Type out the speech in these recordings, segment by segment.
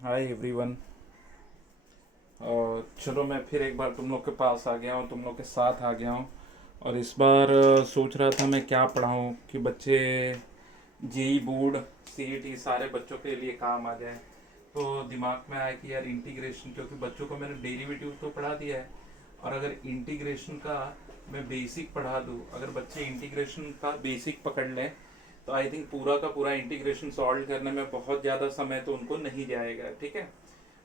Hi everyone. चलो मैं फिर एक बार तुम लोग के पास आ गया हूँ, तुम लोग के साथ आ गया हूँ। और इस बार सोच रहा था मैं क्या पढ़ाऊँ कि बच्चे जेई बोर्ड सीईटी सारे बच्चों के लिए काम आ जाए। तो दिमाग में आया कि यार इंटीग्रेशन, क्योंकि बच्चों को मैंने डेरिवेटिव तो पढ़ा दिया है, और अगर इंटीग्रेशन का मैं बेसिक पढ़ा दूँ, अगर बच्चे इंटीग्रेशन का बेसिक पकड़ लें तो आई थिंक पूरा का पूरा इंटीग्रेशन सॉल्व करने में बहुत ज़्यादा समय तो उनको नहीं जाएगा। ठीक है,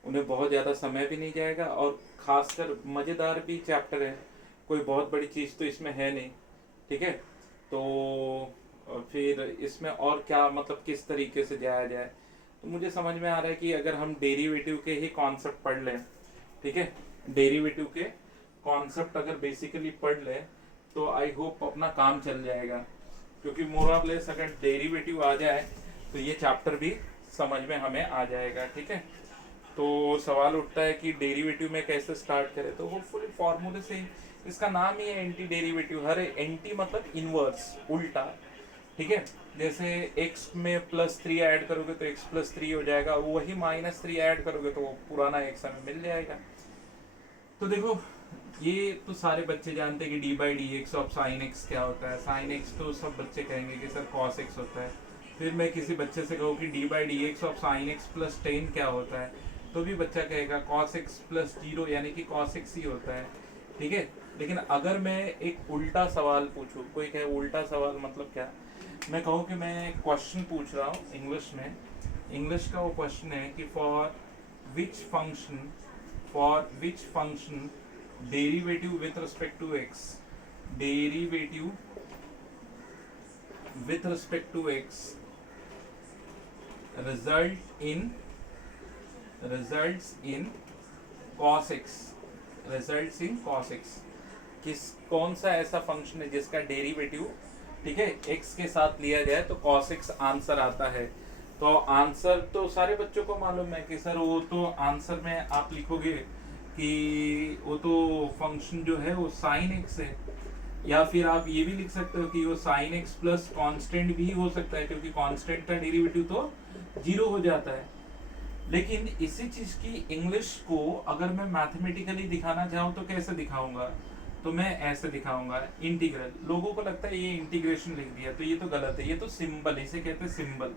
उन्हें बहुत ज़्यादा समय भी नहीं जाएगा, और ख़ासकर मज़ेदार भी चैप्टर है, कोई बहुत बड़ी चीज़ तो इसमें है नहीं। ठीक है, तो फिर इसमें और क्या मतलब किस तरीके से जाया जाए, तो मुझे समझ में आ रहा है कि अगर हम डेरिवेटिव के ही कॉन्सेप्ट पढ़ लें। ठीक है, डेरिवेटिव के कॉन्सेप्ट अगर बेसिकली पढ़ लें तो आई होप अपना काम चल जाएगा, क्योंकि मोर ऑफ लेस अगर डेरिवेटिव आ जाए तो ये चैप्टर भी समझ में हमें आ जाएगा। ठीक है, तो सवाल उठता है कि डेरिवेटिव में कैसे स्टार्ट करें, तो होपफुली फॉर्मूले से ही। इसका नाम ही है एंटी डेरिवेटिव, हर एंटी मतलब इनवर्स, उल्टा। ठीक है, जैसे x में +3 ऐड करोगे तो x+3 हो जाएगा, वही -3 ऐड करोगे तो वो पुराना x हमें मिल जाएगा। तो देखो, ये तो सारे बच्चे जानते हैं कि d/dx ऑफ साइन एक्स क्या होता है। साइन एक्स तो सब बच्चे कहेंगे कि सर cos x होता है। फिर मैं किसी बच्चे से कहूँ कि d/dx of sine x plus 10 क्या होता है, तो भी बच्चा कहेगा cos x प्लस 0 यानी कि cos x ही होता है। ठीक है, लेकिन अगर मैं एक उल्टा सवाल पूछूं, कोई कहे उल्टा सवाल मतलब क्या, मैं कहूँ कि मैं क्वेश्चन पूछ रहा हूँ इंग्लिश में। इंग्लिश का वो क्वेश्चन है कि which function for which function derivative with respect to x derivative with respect to x result in results in cos x results in cos x। कौन सा ऐसा फंक्शन है जिसका डेरिवेटिव, ठीक है, x के साथ लिया जाए तो cos x आंसर आता है। तो आंसर तो सारे बच्चों को मालूम है कि सर वो तो आंसर में आप लिखोगे कि वो तो फंक्शन जो है वो साइन x है, या फिर आप ये भी लिख सकते हो कि वो साइन एक्स प्लस कॉन्स्टेंट भी हो सकता है, क्योंकि कॉन्स्टेंट का डेरिवेटिव तो 0 हो जाता है। लेकिन इसी चीज की इंग्लिश को अगर मैं मैथमेटिकली दिखाना चाहूँ तो कैसे दिखाऊंगा, तो मैं ऐसे दिखाऊंगा, इंटीग्रल। लोगों को लगता है ये इंटीग्रेशन लिख दिया, तो ये तो गलत है, ये तो सिंबल, इसे कहते हैं सिंबल।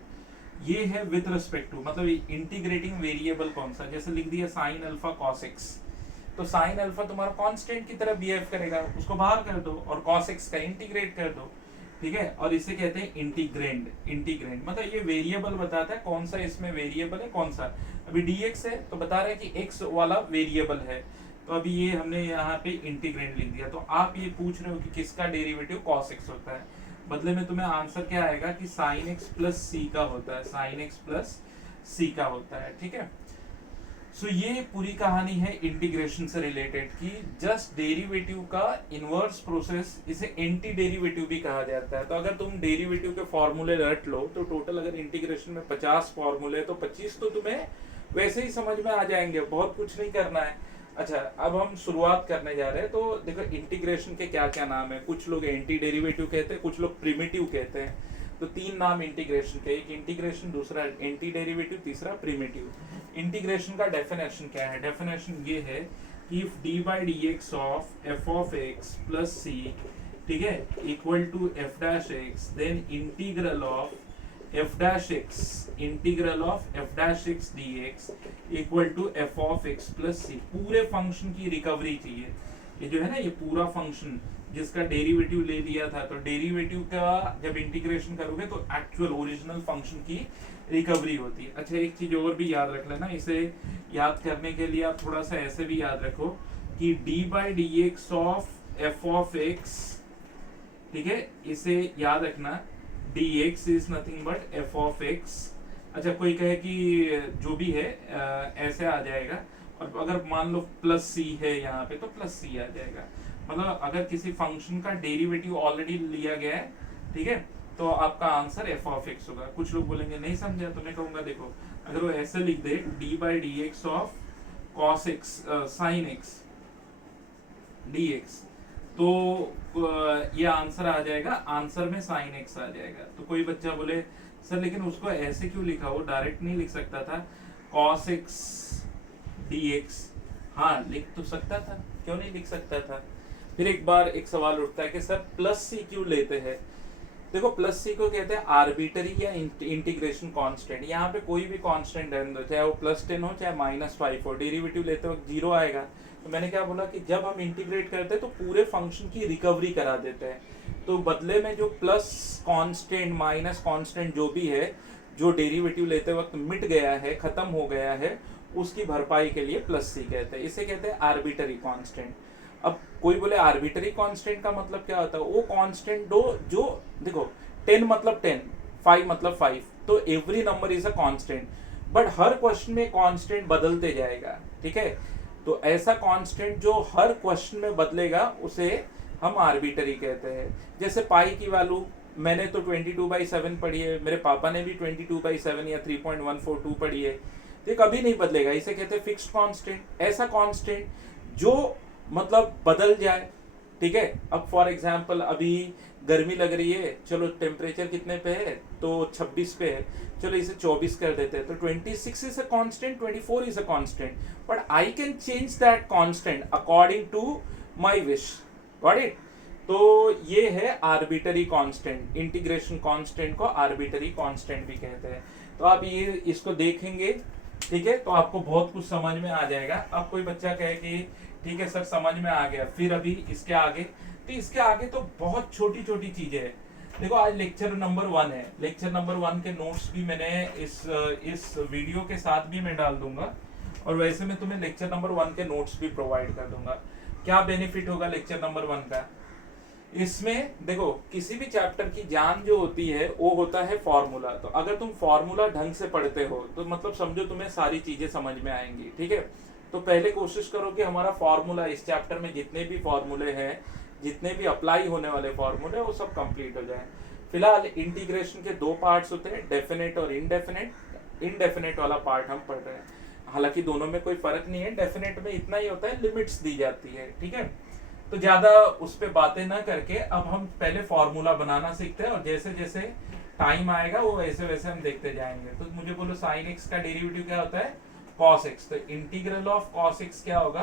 ये है विथ रिस्पेक्ट टू, मतलब इंटीग्रेटिंग वेरिएबल कौन सा, जैसे लिख दिया साइन अल्फा कॉस एक्स, तो साइन अल्फा तुम्हारा कांस्टेंट की तरह बिहेव करेगा, उसको बाहर कर दो और cos x का इंटीग्रेट कर दो। ठीक है, और इसे कहते हैं इंटीग्रेंड। इंटीग्रेंड मतलब ये वेरिएबल बताता है कौन सा इसमें वेरिएबल है, कौन सा। अभी dx है तो बता रहा है कि x वाला वेरिएबल है, तो अभी ये हमने यहाँ पे इंटीग्रेंड लिख दिया। तो आप ये पूछ रहे हो कि किसका डेरिवेटिव cos x होता है, बदले में तुम्हें आंसर क्या आएगा कि sin x प्लस सी का होता है, sin x प्लस सी का होता है। ठीक है, सो ये पूरी कहानी है इंटीग्रेशन से रिलेटेड की, जस्ट डेरिवेटिव का इनवर्स प्रोसेस, इसे एंटी डेरिवेटिव भी कहा जाता है। तो अगर तुम डेरिवेटिव के फॉर्मूले रट लो तो टोटल अगर इंटीग्रेशन में 50 फॉर्मूले तो 25 तो तुम्हें वैसे ही समझ में आ जाएंगे, बहुत कुछ नहीं करना है। अच्छा, अब हम शुरुआत करने जा रहे हैं। तो देखो इंटीग्रेशन के क्या क्या नाम है, कुछ लोग एंटी डेरिवेटिव कहते हैं, कुछ लोग प्रिमिटिव कहते हैं। तो तीन नाम इंटीग्रेशन के, एक इंटीग्रेशन, दूसरा एंटी डेरिवेटिव, तीसरा प्रिमिटिव। इंटीग्रेशन का डेफिनेशन क्या है, डेफिनेशन ये है कि if d by d x of f of x plus c, ठीक है, equal to f dash x, then integral of f dash x, integral of f dash x d x equal to f of x plus c. पूरे function की recovery चाहिए। ये जो है ना, ये पूरा फंक्शन जिसका डेरिवेटिव ले लिया था, तो डेरिवेटिव का जब इंटीग्रेशन करोगे तो एक्चुअल ओरिजिनल फंक्शन की रिकवरी होती है। अच्छा, एक चीज और भी याद रख लेना, इसे याद करने के लिए आप थोड़ा सा ऐसे भी याद रखो कि d by d x of f of x, ठीक है, इसे याद रखना, D x is nothing but F of x. अच्छा, कोई कहे कि जो भी है ऐसे आ जाएगा, और अगर मान लो प्लस सी है यहाँ पे तो प्लस सी आ जाएगा। मतलब अगर किसी फंक्शन का डेरिवेटिव ऑलरेडी लिया गया है, ठीक है, तो आपका आंसर एफ ऑफ एक्स होगा। कुछ लोग बोलेंगे नहीं समझा, तो मैं कहूंगा देखो, अगर वो ऐसे लिख दे d by d x of cos x sine x d x, तो ये आंसर आ जाएगा, आंसर में साइन एक्स आ जाएगा। तो कोई बच्चा बोले सर लेकिन उसको ऐसे क्यों लिखा, वो डायरेक्ट नहीं लिख सकता था। cos x dx। हाँ लिख तो सकता था, क्यों नहीं लिख सकता था। फिर एक बार एक सवाल उठता है कि सर प्लस सी क्यों लेते हैं। देखो प्लस सी को कहते हैं आर्बिटरी या इंटीग्रेशन कांस्टेंट। यहाँ पे कोई भी कांस्टेंट रहने दो, चाहे वो +10 हो चाहे -5 हो, डेरिवेटिव लेते वक्त 0 आएगा। तो मैंने क्या बोला कि जब हम इंटीग्रेट करते हैं तो पूरे फंक्शन की रिकवरी करा देते हैं। तो बदले में जो प्लस कांस्टेंट माइनस कांस्टेंट जो भी है, जो डेरिवेटिव लेते वक्त मिट गया है, खत्म हो गया है, उसकी भरपाई के लिए प्लस सी कहते हैं। इसे कहते हैं आर्बिटरी कांस्टेंट। अब कोई बोले आर्बिटरी कांस्टेंट का मतलब क्या होता है, वो कांस्टेंट दो जो देखो 10 मतलब 10, 5 मतलब 5, तो every number is a constant, but her question में कांस्टेंट बदलते जाएगा, ठीक है। तो ऐसा कांस्टेंट जो हर क्वेश्चन में बदलेगा उसे हम आर्बिटरी कहते हैं। जैसे पाई की वैल्यू मैंने तो 22/7 पढ़ी है, मेरे पापा ने भी 22/7 या 3.142 पढ़ी है, तो ये कभी नहीं बदलेगा, इसे कहते हैं फिक्स्ड कांस्टेंट। ऐसा कांस्टेंट जो मतलब बदल जाए, ठीक है। अब फॉर एग्जांपल अभी गर्मी लग रही है, चलो टेम्परेचर कितने पे है, तो 26 पे है, चलो इसे 24 कर देते हैं, तो 26 is a constant, 24 is a constant, but I can change that constant according to my wish. Got it. तो ये है आर्बिटरी कांस्टेंट। इंटीग्रेशन कांस्टेंट को आर्बिटरी कांस्टेंट भी कहते हैं। तो आप ये इसको देखेंगे, ठीक है, तो आपको बहुत कुछ समझ में आ जाएगा। अब कोई बच्चा कहे कि ठीक है सर समझ में आ गया, फिर अभी इसके आगे, तो इसके आगे तो बहुत छोटी छोटी चीजें हैं। देखो आज लेक्चर नंबर 1 है, लेक्चर नंबर 1 के नोट्स भी मैंने इस वीडियो के साथ भी मैं डाल दूंगा, और वैसे मैं तुम्हें लेक्चर नंबर 1 के नोट्स भी प्रोवाइड कर दूंगा। क्या बेनिफिट होगा लेक्चर नंबर 1 का, इसमें देखो किसी भी चैप्टर की जान जो होती है वो होता है फॉर्मूला। तो अगर तुम फॉर्मूला ढंग से पढ़ते हो तो मतलब समझो तुम्हें सारी चीजें समझ में आएंगी, ठीक है। तो पहले कोशिश करो कि हमारा फॉर्मूला इस चैप्टर में जितने भी फॉर्मूले हैं, जितने भी अप्लाई होने वाले फॉर्मूले, वो सब कंप्लीट हो जाए। फिलहाल इंटीग्रेशन के 2 पार्ट्स होते हैं, डेफिनेट और इनडेफिनेट। इनडेफिनेट वाला पार्ट हम पढ़ रहे हैं, हालांकि दोनों में कोई फर्क नहीं है। डेफिनेट में इतना ही होता है, लिमिट्स दी जाती है, ठीक है। तो ज्यादा उस पर बातें ना करके अब हम पहले फॉर्मूला बनाना सीखते हैं, और जैसे जैसे टाइम आएगा वो वैसे वैसे हम देखते जाएंगे। तो मुझे बोलो साइन एक्स का डेरिवेटिव क्या होता है, कॉस एक्स। तो इंटीग्रल ऑफ कॉस एक्स क्या होगा,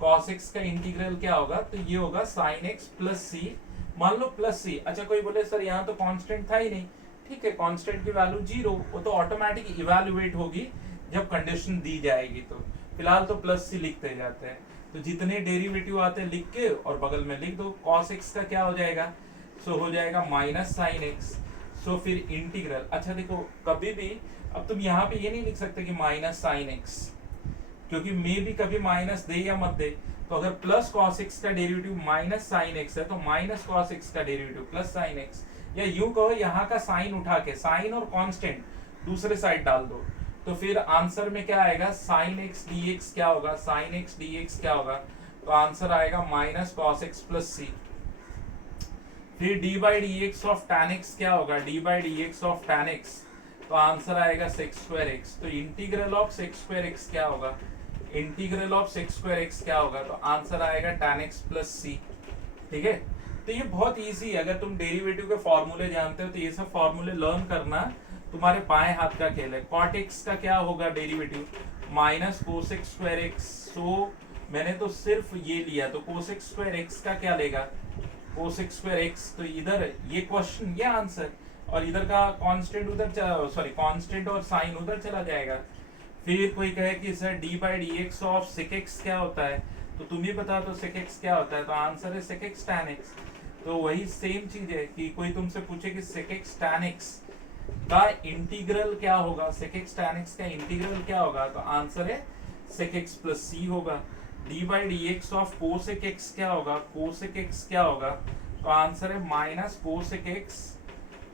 कॉस एक्स का इंटीग्रल क्या होगा, तो ये होगा साइन एक्स प्लस सी। मान लो प्लस सी। अच्छा कोई बोले सर यहाँ तो कांस्टेंट था ही नहीं, ठीक है, कांस्टेंट की वैल्यू 0, वो तो ऑटोमेटिक इवैल्यूएट होगी जब कंडीशन दी जाएगी। तो फिलहाल तो प्लस सी लिखते जाते हैं। तो जितने डेरिवेटिव आते हैं लिख के और बगल में लिख दो। कॉस एक्स का क्या हो जाएगा, सो हो जाएगा माइनस साइन एक्स। सो फिर इंटीग्रल, अच्छा देखो कभी भी अब तुम यहाँ पे ये नहीं लिख सकते कि माइनस साइन एक्स, क्योंकि मे भी कभी माइनस दे या मत दे। तो अगर प्लस कॉस एक्स का डेरिवेटिव माइनस साइन एक्स है तो माइनस कॉस एक्स का डेरिवेटिव प्लस साइन एक्स, या यूं कहो यहाँ का साइन उठा के साइन और कांस्टेंट दूसरे साइड डाल दो, तो फिर आंसर में क्या आएगा, साइन एक्स डी एक्स क्या होगा, साइन एक्स डी एक्स क्या होगा, तो आंसर आएगा minus cos x plus c. फिर D by d x of tan x क्या होगा, d by d x of tan x, तो आंसर आएगा सेक्स स्क्वायर एक्स। तो integral of sex square x क्या होगा, integral of sex square x क्या होगा, तो आंसर आएगा टैन एक्स प्लस सी, ठीक है। तो ये बहुत इजी है, अगर तुम डेरिवेटिव के फॉर्मूले जानते हो तो ये सब फॉर्मूले लर्न करना तुम्हारे बाएं हाथ का खेल है। कॉट एक्स का क्या होगा derivative, minus cosec square x. So मैंने तो सिर्फ ये लिया, तो कोसेक स्क्वायर एक्स का क्या लेगा, कोसेक स्क्वायर एक्स। तो इधर ये क्वेश्चन ये आंसर, और इधर का कांस्टेंट उधर, सॉरी कांस्टेंट और साइन उधर चला जाएगा। फिर कोई कहे कि sir d by d x of sec x क्या होता है, तो तुम ही बता दो सेक एक्स क्या होता है, तो आंसर है सेक एक्स टैन एक्स। तो वही सेम चीज है कि कोई तुमसे पूछे कि सेक एक्स टैन एक्स का इंटीग्रल क्या होगा, सेक एक्स टैन एक्स का इंटीग्रल क्या होगा, तो आंसर है सेक एक्स प्लस सी होगा। D by d x of cosec x क्या होगा, कोसेक एक्स क्या होगा, तो आंसर है minus cosec x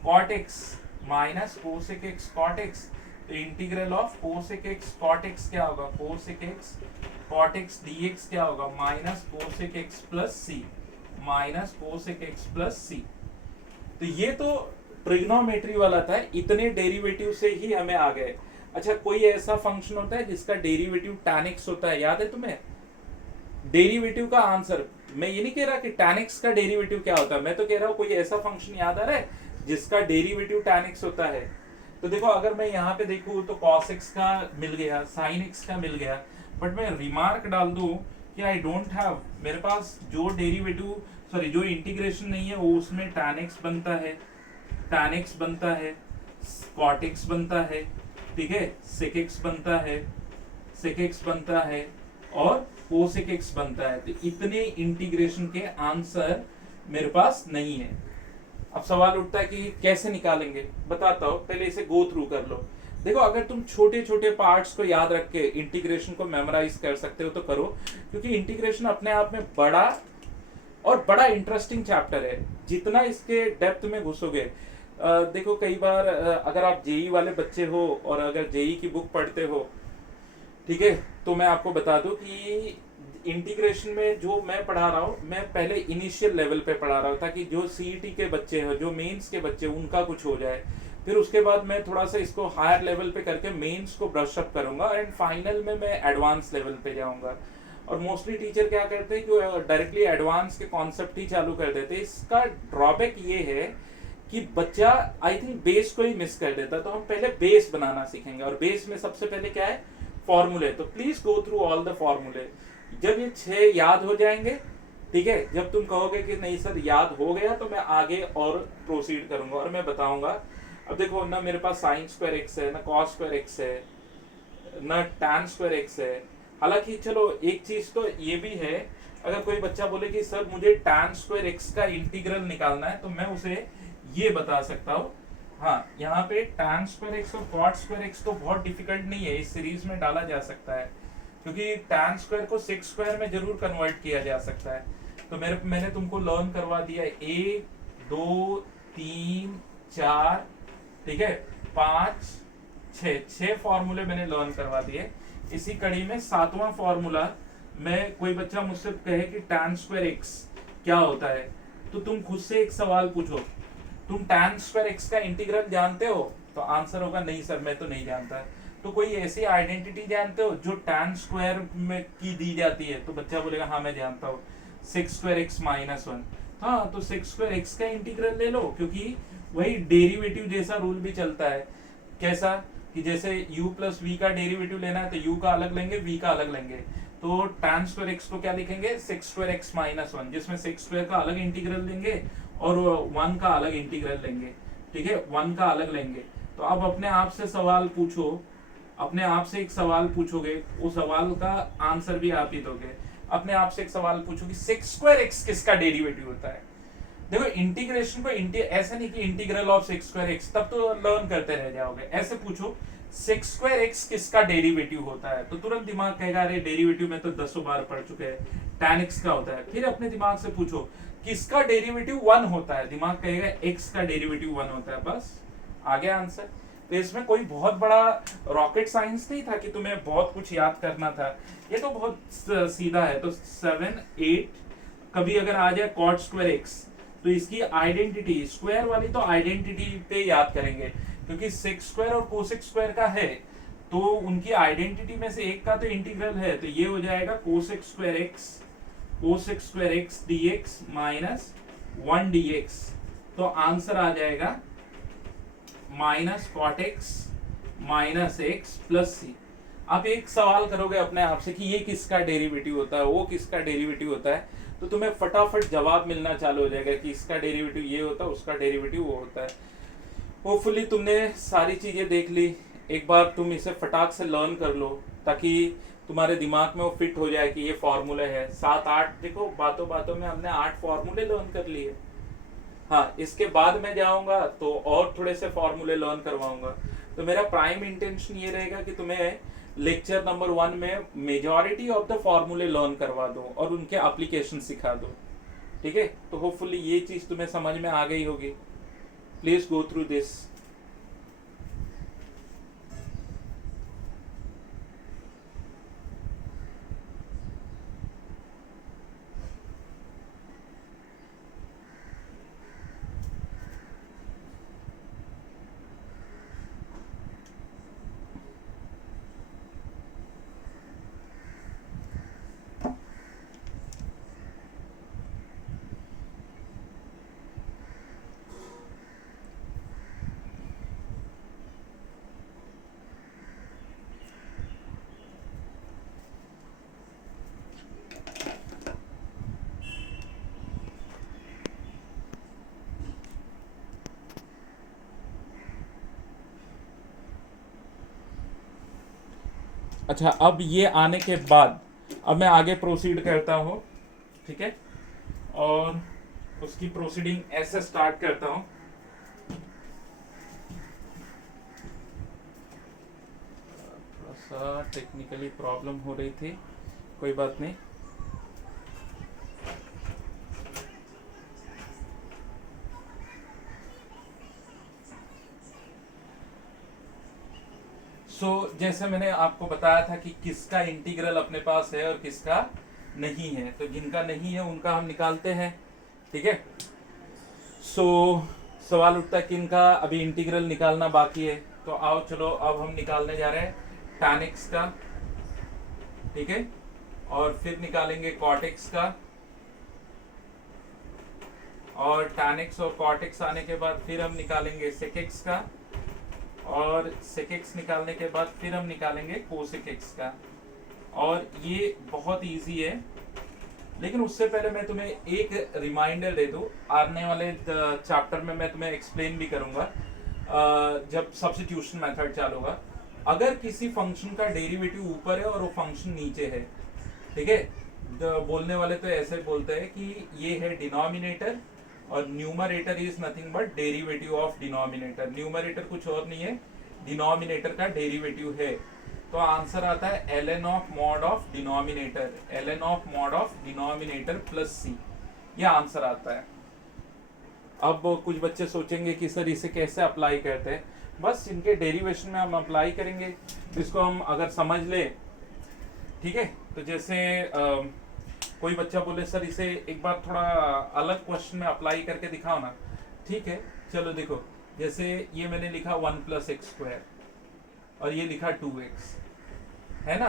cot x, minus cosec x cot x. तो integral of cosec x cot x क्या होगा, cosec x cot x dx क्या होगा, minus cosec x plus c, minus cosec x plus c. तो ये तो trigonometry वाला था, इतने डेरिवेटिव से ही हमें आ गए। अच्छा कोई ऐसा फंक्शन होता है जिसका डेरिवेटिव tan x होता है, याद है तुम्हें, डेरिवेटिव का आंसर। मैं ये नहीं कह रहा कि tan x का डेरिवेटिव क्या होता है, मैं तो कह रहा हूं कोई ऐसा फंक्शन याद आ रहा है जिसका डेरिवेटिव tan x होता है। तो देखो अगर मैं यहाँ पे देखूँ तो cos x का मिल गया, sin x का मिल गया, बट मैं रिमार्क डाल दूँ कि आई डोंट हैव, मेरे पास जो डेरिवेटिव सॉरी जो इंटीग्रेशन नहीं है वो उसमें tan x बनता है, tan x बनता है, cot x बनता है, ठीक है, sec x बनता है, sec x बनता है और cosec x बनता है। तो इतने इंटीग्रेशन के आंसर मेरे पास नहीं है। अब सवाल उठता है कि कैसे निकालेंगे, बताता हूं, पहले इसे गो थ्रू कर लो। देखो अगर तुम छोटे छोटे पार्ट्स को याद रख के इंटीग्रेशन को मेमोराइज कर सकते हो तो करो, क्योंकि इंटीग्रेशन अपने आप में बड़ा और बड़ा इंटरेस्टिंग चैप्टर है। जितना इसके डेप्थ में घुसोगे, देखो कई बार अगर आप जेई वाले बच्चे हो और अगर जेई की बुक पढ़ते हो, ठीक है, तो मैं आपको बता दूं कि इंटीग्रेशन में जो मैं पढ़ा रहा हूँ, मैं पहले इनिशियल लेवल पे पढ़ा रहा हूँ ताकि जो सीईटी के बच्चे हैं, जो मेंस के बच्चे, उनका कुछ हो जाए। फिर उसके बाद मैं थोड़ा सा इसको हायर लेवल पे करके मेंस को ब्रश अप करूंगा एंड फाइनल में मैं एडवांस लेवल पे जाऊंगा। और मोस्टली टीचर क्या करते हैं कि डायरेक्टली एडवांस के कॉन्सेप्ट ही चालू कर देते हैं। इसका ड्रॉबैक ये है कि बच्चा आई थिंक बेस को ही मिस कर देता है। तो हम पहले बेस बनाना सीखेंगे और बेस में सबसे पहले क्या है, फॉर्मूले। तो please go through all the फॉर्मूले। जब ये 6 याद हो जाएंगे, ठीक है, जब तुम कहोगे कि नहीं सर याद हो गया, तो मैं आगे और प्रोसीड करूंगा और मैं बताऊंगा। अब देखो ना, मेरे पास साइन स्क्वायर एक्स है, ना कॉस स्क्वायर एक्स है, ना टैन स्क्वायर एक्स है। हालांकि चलो एक चीज तो ये भी है, अगर कोई बच्चा बोले कि सर मुझे टैन स्क्वायर एक्स का इंटीग्रल निकालना है, तो मैं उसे ये बता सकता हूँ। हाँ, यहाँ पे टैन स्क्वायर एक्स और कॉट स्क्वायर एक्स तो बहुत डिफिकल्ट नहीं है, इस सीरीज में डाला जा सकता है, क्योंकि टैन स्क्वायर को सेक स्क्वायर में जरूर कन्वर्ट किया जा सकता है। तो मैंने तुमको लर्न करवा दिया 1 2 3 4, ठीक है, 5 6 फॉर्मूले मैंने लर्न करवा दिए। इसी कड़ी में 7वां फॉर्मूला, मैं कोई बच्चा मुझसे कहे कि टैन स्क्वायर एक्स क्या होता है, तो तुम खुद से एक सवाल पूछो, तुम टैन स्क्वायर एक्स का इंटीग्रल जानते हो? तो आंसर होगा नहीं सर मैं तो नहीं जानता। तो कोई ऐसी आइडेंटिटी जानते हो जो टैन स्क्वायर में की दी जाती है? तो बच्चा बोलेगा हाँ मैं जानता हूँ, सेक्स स्क्वायर एक्स माइनस 1। हाँ, तो सेक्स स्क्वायर एक्स का इंटीग्रल ले लो, क्योंकि वही डेरिवेटिव जैसा रूल भी चलता है। कैसा कि जैसे u प्लस वी का डेरिवेटिव लेना है तो u का अलग लेंगे, v का अलग लेंगे। तो टैन स्क्वायर एक्स को क्या लिखेंगे, सेक्स स्क्वायर एक्स माइनस 1, जिसमें सेक्स स्क्वायर का अलग इंटीग्रल लेंगे और 1 का अलग इंटीग्रल लेंगे, ठीक है, 1 का अलग लेंगे। तो अब अपने आप से सवाल पूछो, अपने आप से एक सवाल पूछोगे, वो सवाल का आंसर भी आप ही दोगे। अपने आप से एक सवाल पूछो कि सेक्स स्क्वायर एक्स किसका डेरिवेटिव होता है। देखो इंटीग्रेशन को ऐसा नहीं कि integral of sex square x, तब तो लर्न करते रह जाओगे। ऐसे पूछो सेक्स स्क्वायर एक्स किसका डेरिवेटिव होता है, तो तुरंत दिमाग कहेगा अरे डेरिवेटिव में तो 10 बार पढ़ चुके हैं, tan x का होता है। फिर अपने दिमाग से पूछो किसका डेरिवेटिव 1 होता है, दिमाग कहेगा x का डेरिवेटिव 1 होता है, बस आ गया आंसर। तो इसमें कोई बहुत बड़ा रॉकेट साइंस नहीं था कि तुम्हें बहुत कुछ याद करना था, ये तो बहुत सीधा है। तो 7 8, कभी अगर आ जाए कॉट स्क्वायर एक्स, तो इसकी आइडेंटिटी स्क्वायर वाली तो आइडेंटिटी पे याद करेंगे, क्योंकि सेक स्क्वायर और कोसेक स्क्वायर का है, तो उनकी आइडेंटिटी में से एक का तो इंटीग्रल है, तो ये हो जाएगा cosec square x dx minus 1 dx। तो आंसर आ जाएगा minus cot x minus x plus c. आप एक सवाल करोगे अपने आप से कि ये किसका डेरिवेटिव होता है, वो किसका डेरिवेटिव होता है, तो तुम्हें फटाफट जवाब मिलना चालू हो जाएगा कि इसका डेरिवेटिव ये होता है, उसका डेरिवेटिव वो होता है। होपफुली तुमने सारी चीजें देख ली, एक बार तुम इसे फटाक से लर्न कर लो ताकि तुम्हारे दिमाग में वो फिट हो जाए कि ये फॉर्मूले है। 7 8, देखो बातों बातों में हमने 8 फॉर्मूले लर्न कर लिए। हाँ, इसके बाद मैं जाऊंगा तो और थोड़े से फॉर्मूले लर्न करवाऊंगा। तो मेरा प्राइम इंटेंशन ये रहेगा कि तुम्हें लेक्चर नंबर 1 में मेजॉरिटी ऑफ द फॉर्मूले लर्न करवा दो और उनके एप्लीकेशन सिखा दो, ठीक है। तो होपफुली ये चीज तुम्हें समझ में आ गई होगी। Please go through this. अच्छा, अब ये आने के बाद अब मैं आगे प्रोसीड करता हूँ, ठीक है, और उसकी प्रोसीडिंग ऐसे स्टार्ट करता हूँ। थोड़ा सा टेक्निकली प्रॉब्लम हो रही थी, कोई बात नहीं। जैसे मैंने आपको बताया था कि किसका इंटीग्रल अपने पास है और किसका नहीं है, तो जिनका नहीं है उनका हम निकालते हैं, ठीक है। सवाल उठता है किनका अभी इंटीग्रल निकालना बाकी है, तो आओ चलो अब हम निकालने जा रहे हैं tan x का, ठीक है, और फिर निकालेंगे cot x का, और tan x और cot x आने के बाद फिर हम निकालेंगे sec x का, और sec x निकालने के बाद फिर हम निकालेंगे cosec x का। और ये बहुत इजी है, लेकिन उससे पहले मैं तुम्हें एक रिमाइंडर दे दूं, आने वाले चैप्टर में मैं तुम्हें एक्सप्लेन भी करूंगा जब सब्स्टिट्यूशन मेथड चालू होगा। अगर किसी फंक्शन का डेरिवेटिव ऊपर है और वो फंक्शन नीचे है, ठीक है, बोलने वाले तो ऐसे बोलते हैं कि ये है डिनोमिनेटर और numerator is nothing but derivative of denominator. Numerator कुछ और नहीं है, डिनोमिनेटर का डेरिवेटिव है। तो आंसर आता है ln of mod of denominator, ln of mod of denominator plus c, ये आंसर आता है। अब कुछ बच्चे सोचेंगे कि सर इसे कैसे अप्लाई करते हैं, बस इनके डेरिवेशन में हम अप्लाई करेंगे, इसको हम अगर समझ ले, ठीक है। तो जैसे कोई बच्चा बोले सर इसे एक बार थोड़ा अलग क्वेश्चन में अप्लाई करके दिखाओ ना, ठीक है, चलो देखो, जैसे ये मैंने लिखा 1 + x² और ये लिखा 2x, है ना।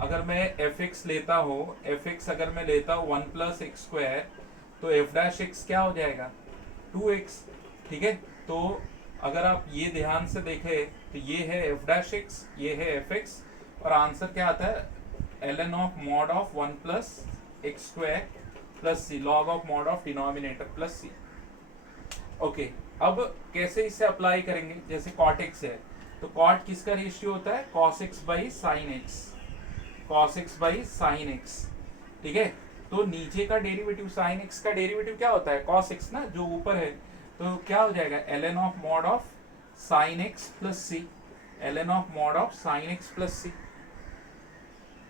अगर मैं fx लेता हूँ, fx अगर मैं लेता हूँ 1 + x² तो f' क्या हो जाएगा 2x, ठीक है। तो अगर आप ये ध्यान से देखें तो ये है f', ये है fx, और आंसर क्या आता है ln of mod of 1 + x² plus c, log of mod of denominator plus c। Okay, अब कैसे इसे अप्लाई करेंगे, जैसे cot x है तो cot किसका रेशियो होता है cos x by sin x, cos x by sin x, ठीक है। तो नीचे का डेरिवेटिव sin x का डेरिवेटिव क्या होता है cos x ना, जो ऊपर है, तो क्या हो जाएगा ln of mod of sin x plus c, ln of mod of sin x plus c।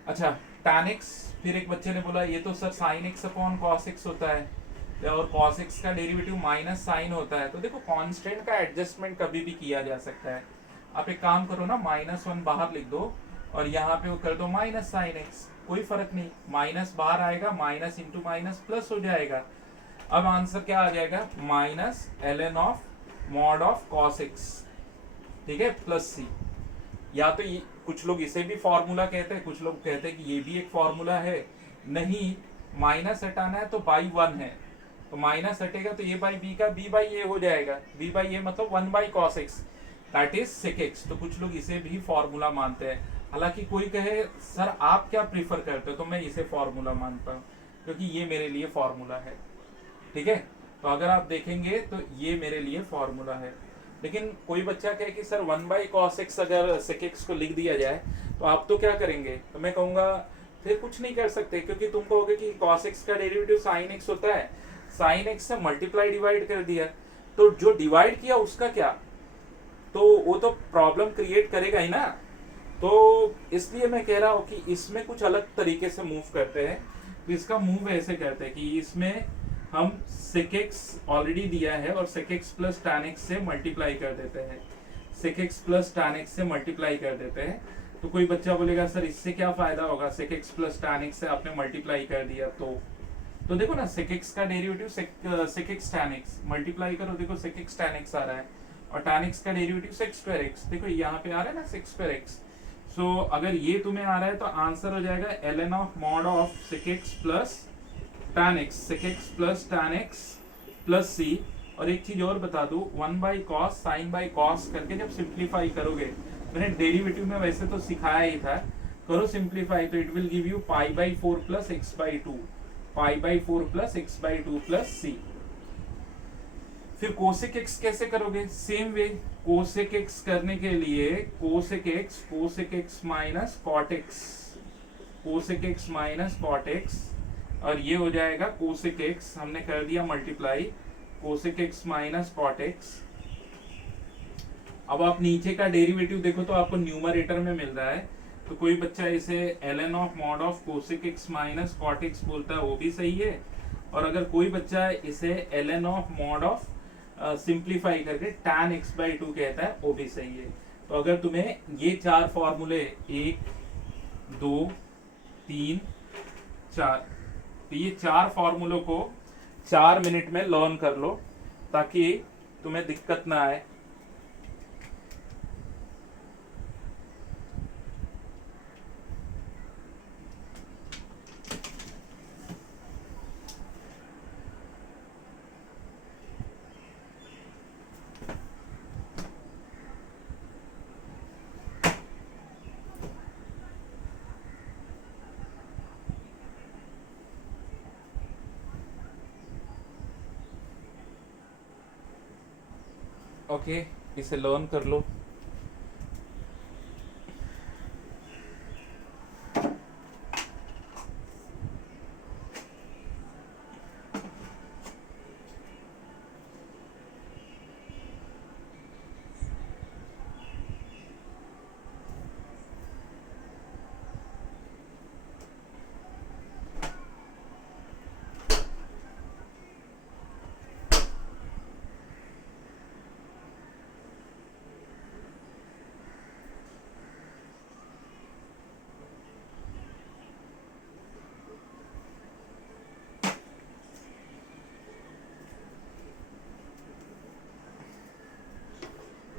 अच्छा, tan x, फिर एक बच्चे ने बोला ये तो sir sin x upon cos x होता है, और cos x का डेरिवेटिव माइनस साइन होता है। तो देखो कांस्टेंट का एडजस्टमेंट कभी भी किया जा सकता है। आप एक काम करो ना, -1 बाहर लिख दो और यहाँ पे वो कर दो माइनस sin x, कोई फर्क नहीं, माइनस बाहर आएगा, माइनस इंटू माइनस प्लस हो जाएगा। अब आंसर क्या आ जाएगा minus ln of mod of cos x, ठीक है, प्लस c। या तो ये कुछ लोग इसे भी फॉर्मूला कहते हैं, कुछ लोग कहते हैं कि ये भी एक फॉर्मूला है, नहीं माइनस हटाना है तो बाई 1 है, तो माइनस हटेगा तो ये बाई बी का बी बाई ए हो जाएगा, बी बाई ए मतलब 1/cos x that is sec x। तो कुछ लोग इसे भी फॉर्मूला मानते हैं, हालांकि कोई कहे सर आप क्या प्रीफर करते हो, तो मैं इसे फॉर्मूला मानता हूँ क्योंकि ये मेरे लिए फॉर्मूला है, ठीक है। तो अगर आप देखेंगे तो ये मेरे लिए फॉर्मूला है। लेकिन कोई बच्चा कहे कि सर 1/cos x अगर sec x को लिख दिया जाए तो आप तो क्या करेंगे, तो मैं कहूँगा फिर कुछ नहीं कर सकते, क्योंकि तुम कहोगे कि cos x का डेरिवेटिव sin x होता है, sin x से मल्टीप्लाई डिवाइड कर दिया, तो जो डिवाइड किया उसका क्या, तो वो तो प्रॉब्लम क्रिएट करेगा ही ना। तो इसलिए मैं कह रहा हूँ कि इसमें कुछ अलग तरीके से मूव करते हैं। तो इसका मूव ऐसे करते हैं कि इसमें हम sec x ऑलरेडी दिया है और sec x plus tan x से मल्टीप्लाई कर देते हैं, sec x plus tan x से मल्टीप्लाई कर देते हैं। तो कोई बच्चा बोलेगा सर इससे क्या फायदा होगा, sec x plus tan x से आपने मल्टीप्लाई कर दिया, तो देखो ना sec x का derivative sec x tan x, multiply करो, देखो sec x tan x आ रहा है, और tan x का डेरिवेटिव sec² x, देखो यहाँ पे आ रहा है ना sec² x। सो अगर ये तुम्हें आ रहा है तो आंसर हो जाएगा ln of mod of sec x plus tan x, sec x plus tan x plus c। और एक चीज और बता दूं, 1/cos sin/cos करके जब सिंप्लीफाई करोगे, मैंने डेरिवेटिव में वैसे तो सिखाया ही था, करो सिंप्लीफाई तो it will give you π/4 plus x/2, π/4 plus x/2 plus c। फिर कोसेक एक्स कैसे करोगे, सेम वे, कोसेक एक्स करने के लिए cosec x minus cot x, cosec x minus cot x, और ये हो जाएगा कोसेक एक्स, हमने कर दिया multiply cosec x minus cot x. अब आप नीचे का डेरिवेटिव देखो तो आपको न्यूमरेटर में मिल रहा है, तो कोई बच्चा इसे ln of mod of cosec x minus cot x बोलता है, वो भी सही है। और अगर कोई बच्चा इसे ln of mod of simplify करके tan x बाई 2 कहता है, वो भी सही है। तो अगर तुम्हें ये चार फॉर्मूले 1 2 3 4, तो ये चार फॉर्मूलों को 4 मिनट में लर्न कर लो ताकि तुम्हें दिक्कत ना आए। ओके, इसे लर्न कर लो।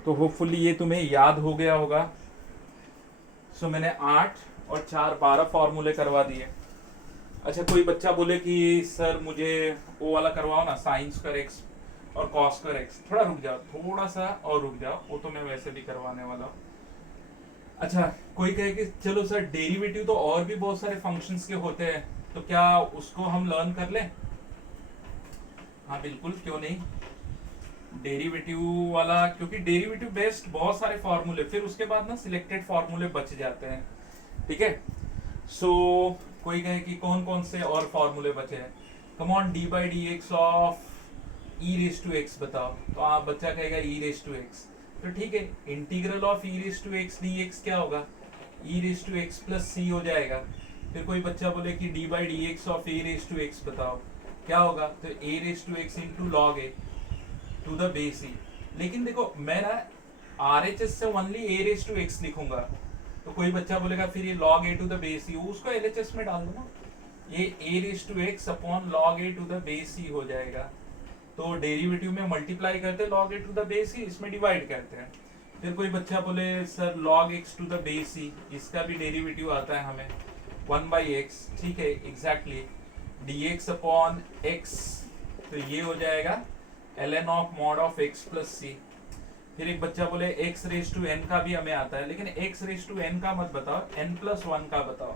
तो होपफुली ये तुम्हें याद हो गया होगा। सो मैंने 8 और 4 12 फॉर्मूले करवा दिए। अच्छा, कोई बच्चा बोले कि सर मुझे वो वाला करवाओ ना, साइन स्क्वायर एक्स और कॉस स्क्वायर एक्स। थोड़ा रुक जाओ, थोड़ा सा और रुक जाओ, वो तो मैं वैसे भी करवाने वाला हूँ। अच्छा, कोई कहे कि चलो सर डेरिवेटिव तो और भी बहुत सारे फंक्शंस के होते हैं, तो क्या उसको हम लर्न कर लें? हाँ बिल्कुल, क्यों नहीं। डेरिवेटिव वाला, क्योंकि डेरिवेटिव बेस्ड बहुत सारे फॉर्मूले, फिर उसके बाद ना सिलेक्टेड फॉर्मूले बच जाते हैं। ठीक है, सो कोई कहे कि कौन कौन से और फॉर्मूले बचे हैं। Come on, d by d x of e raise to x बताओ। तो आप बच्चा कहेगा ई रेस टू एक्स, तो ठीक है, integral of e raise to x d x क्या होगा, e raise to x plus c हो जाएगा। फिर कोई बच्चा बोले कि d by d x of a raise to x बताओ, क्या होगा, तो a raise to x into log a to the base e. लेकिन देखो मैं ना RHS से only a raise to x लिखूंगा, तो कोई बच्चा बोलेगा फिर ये log a to the base e, उसको LHS में डाल दो ना, ये a raise to x upon log a to the base e हो जाएगा। तो डेरिवेटिव में मल्टीप्लाई करते log a to the base e, इसमें डिवाइड करते हैं। फिर कोई बच्चा बोले sir log x to the base e, इसका भी डेरिवेटिव आता है हमें 1 बाई एक्स। ठीक है, एग्जैक्टली dx अपॉन x, तो ये हो जाएगा ln of mod of x plus c. फिर एक बच्चा बोले x रेस टू n का भी हमें आता है, लेकिन x रेस टू n का मत बताओ, n प्लस 1 का बताओ।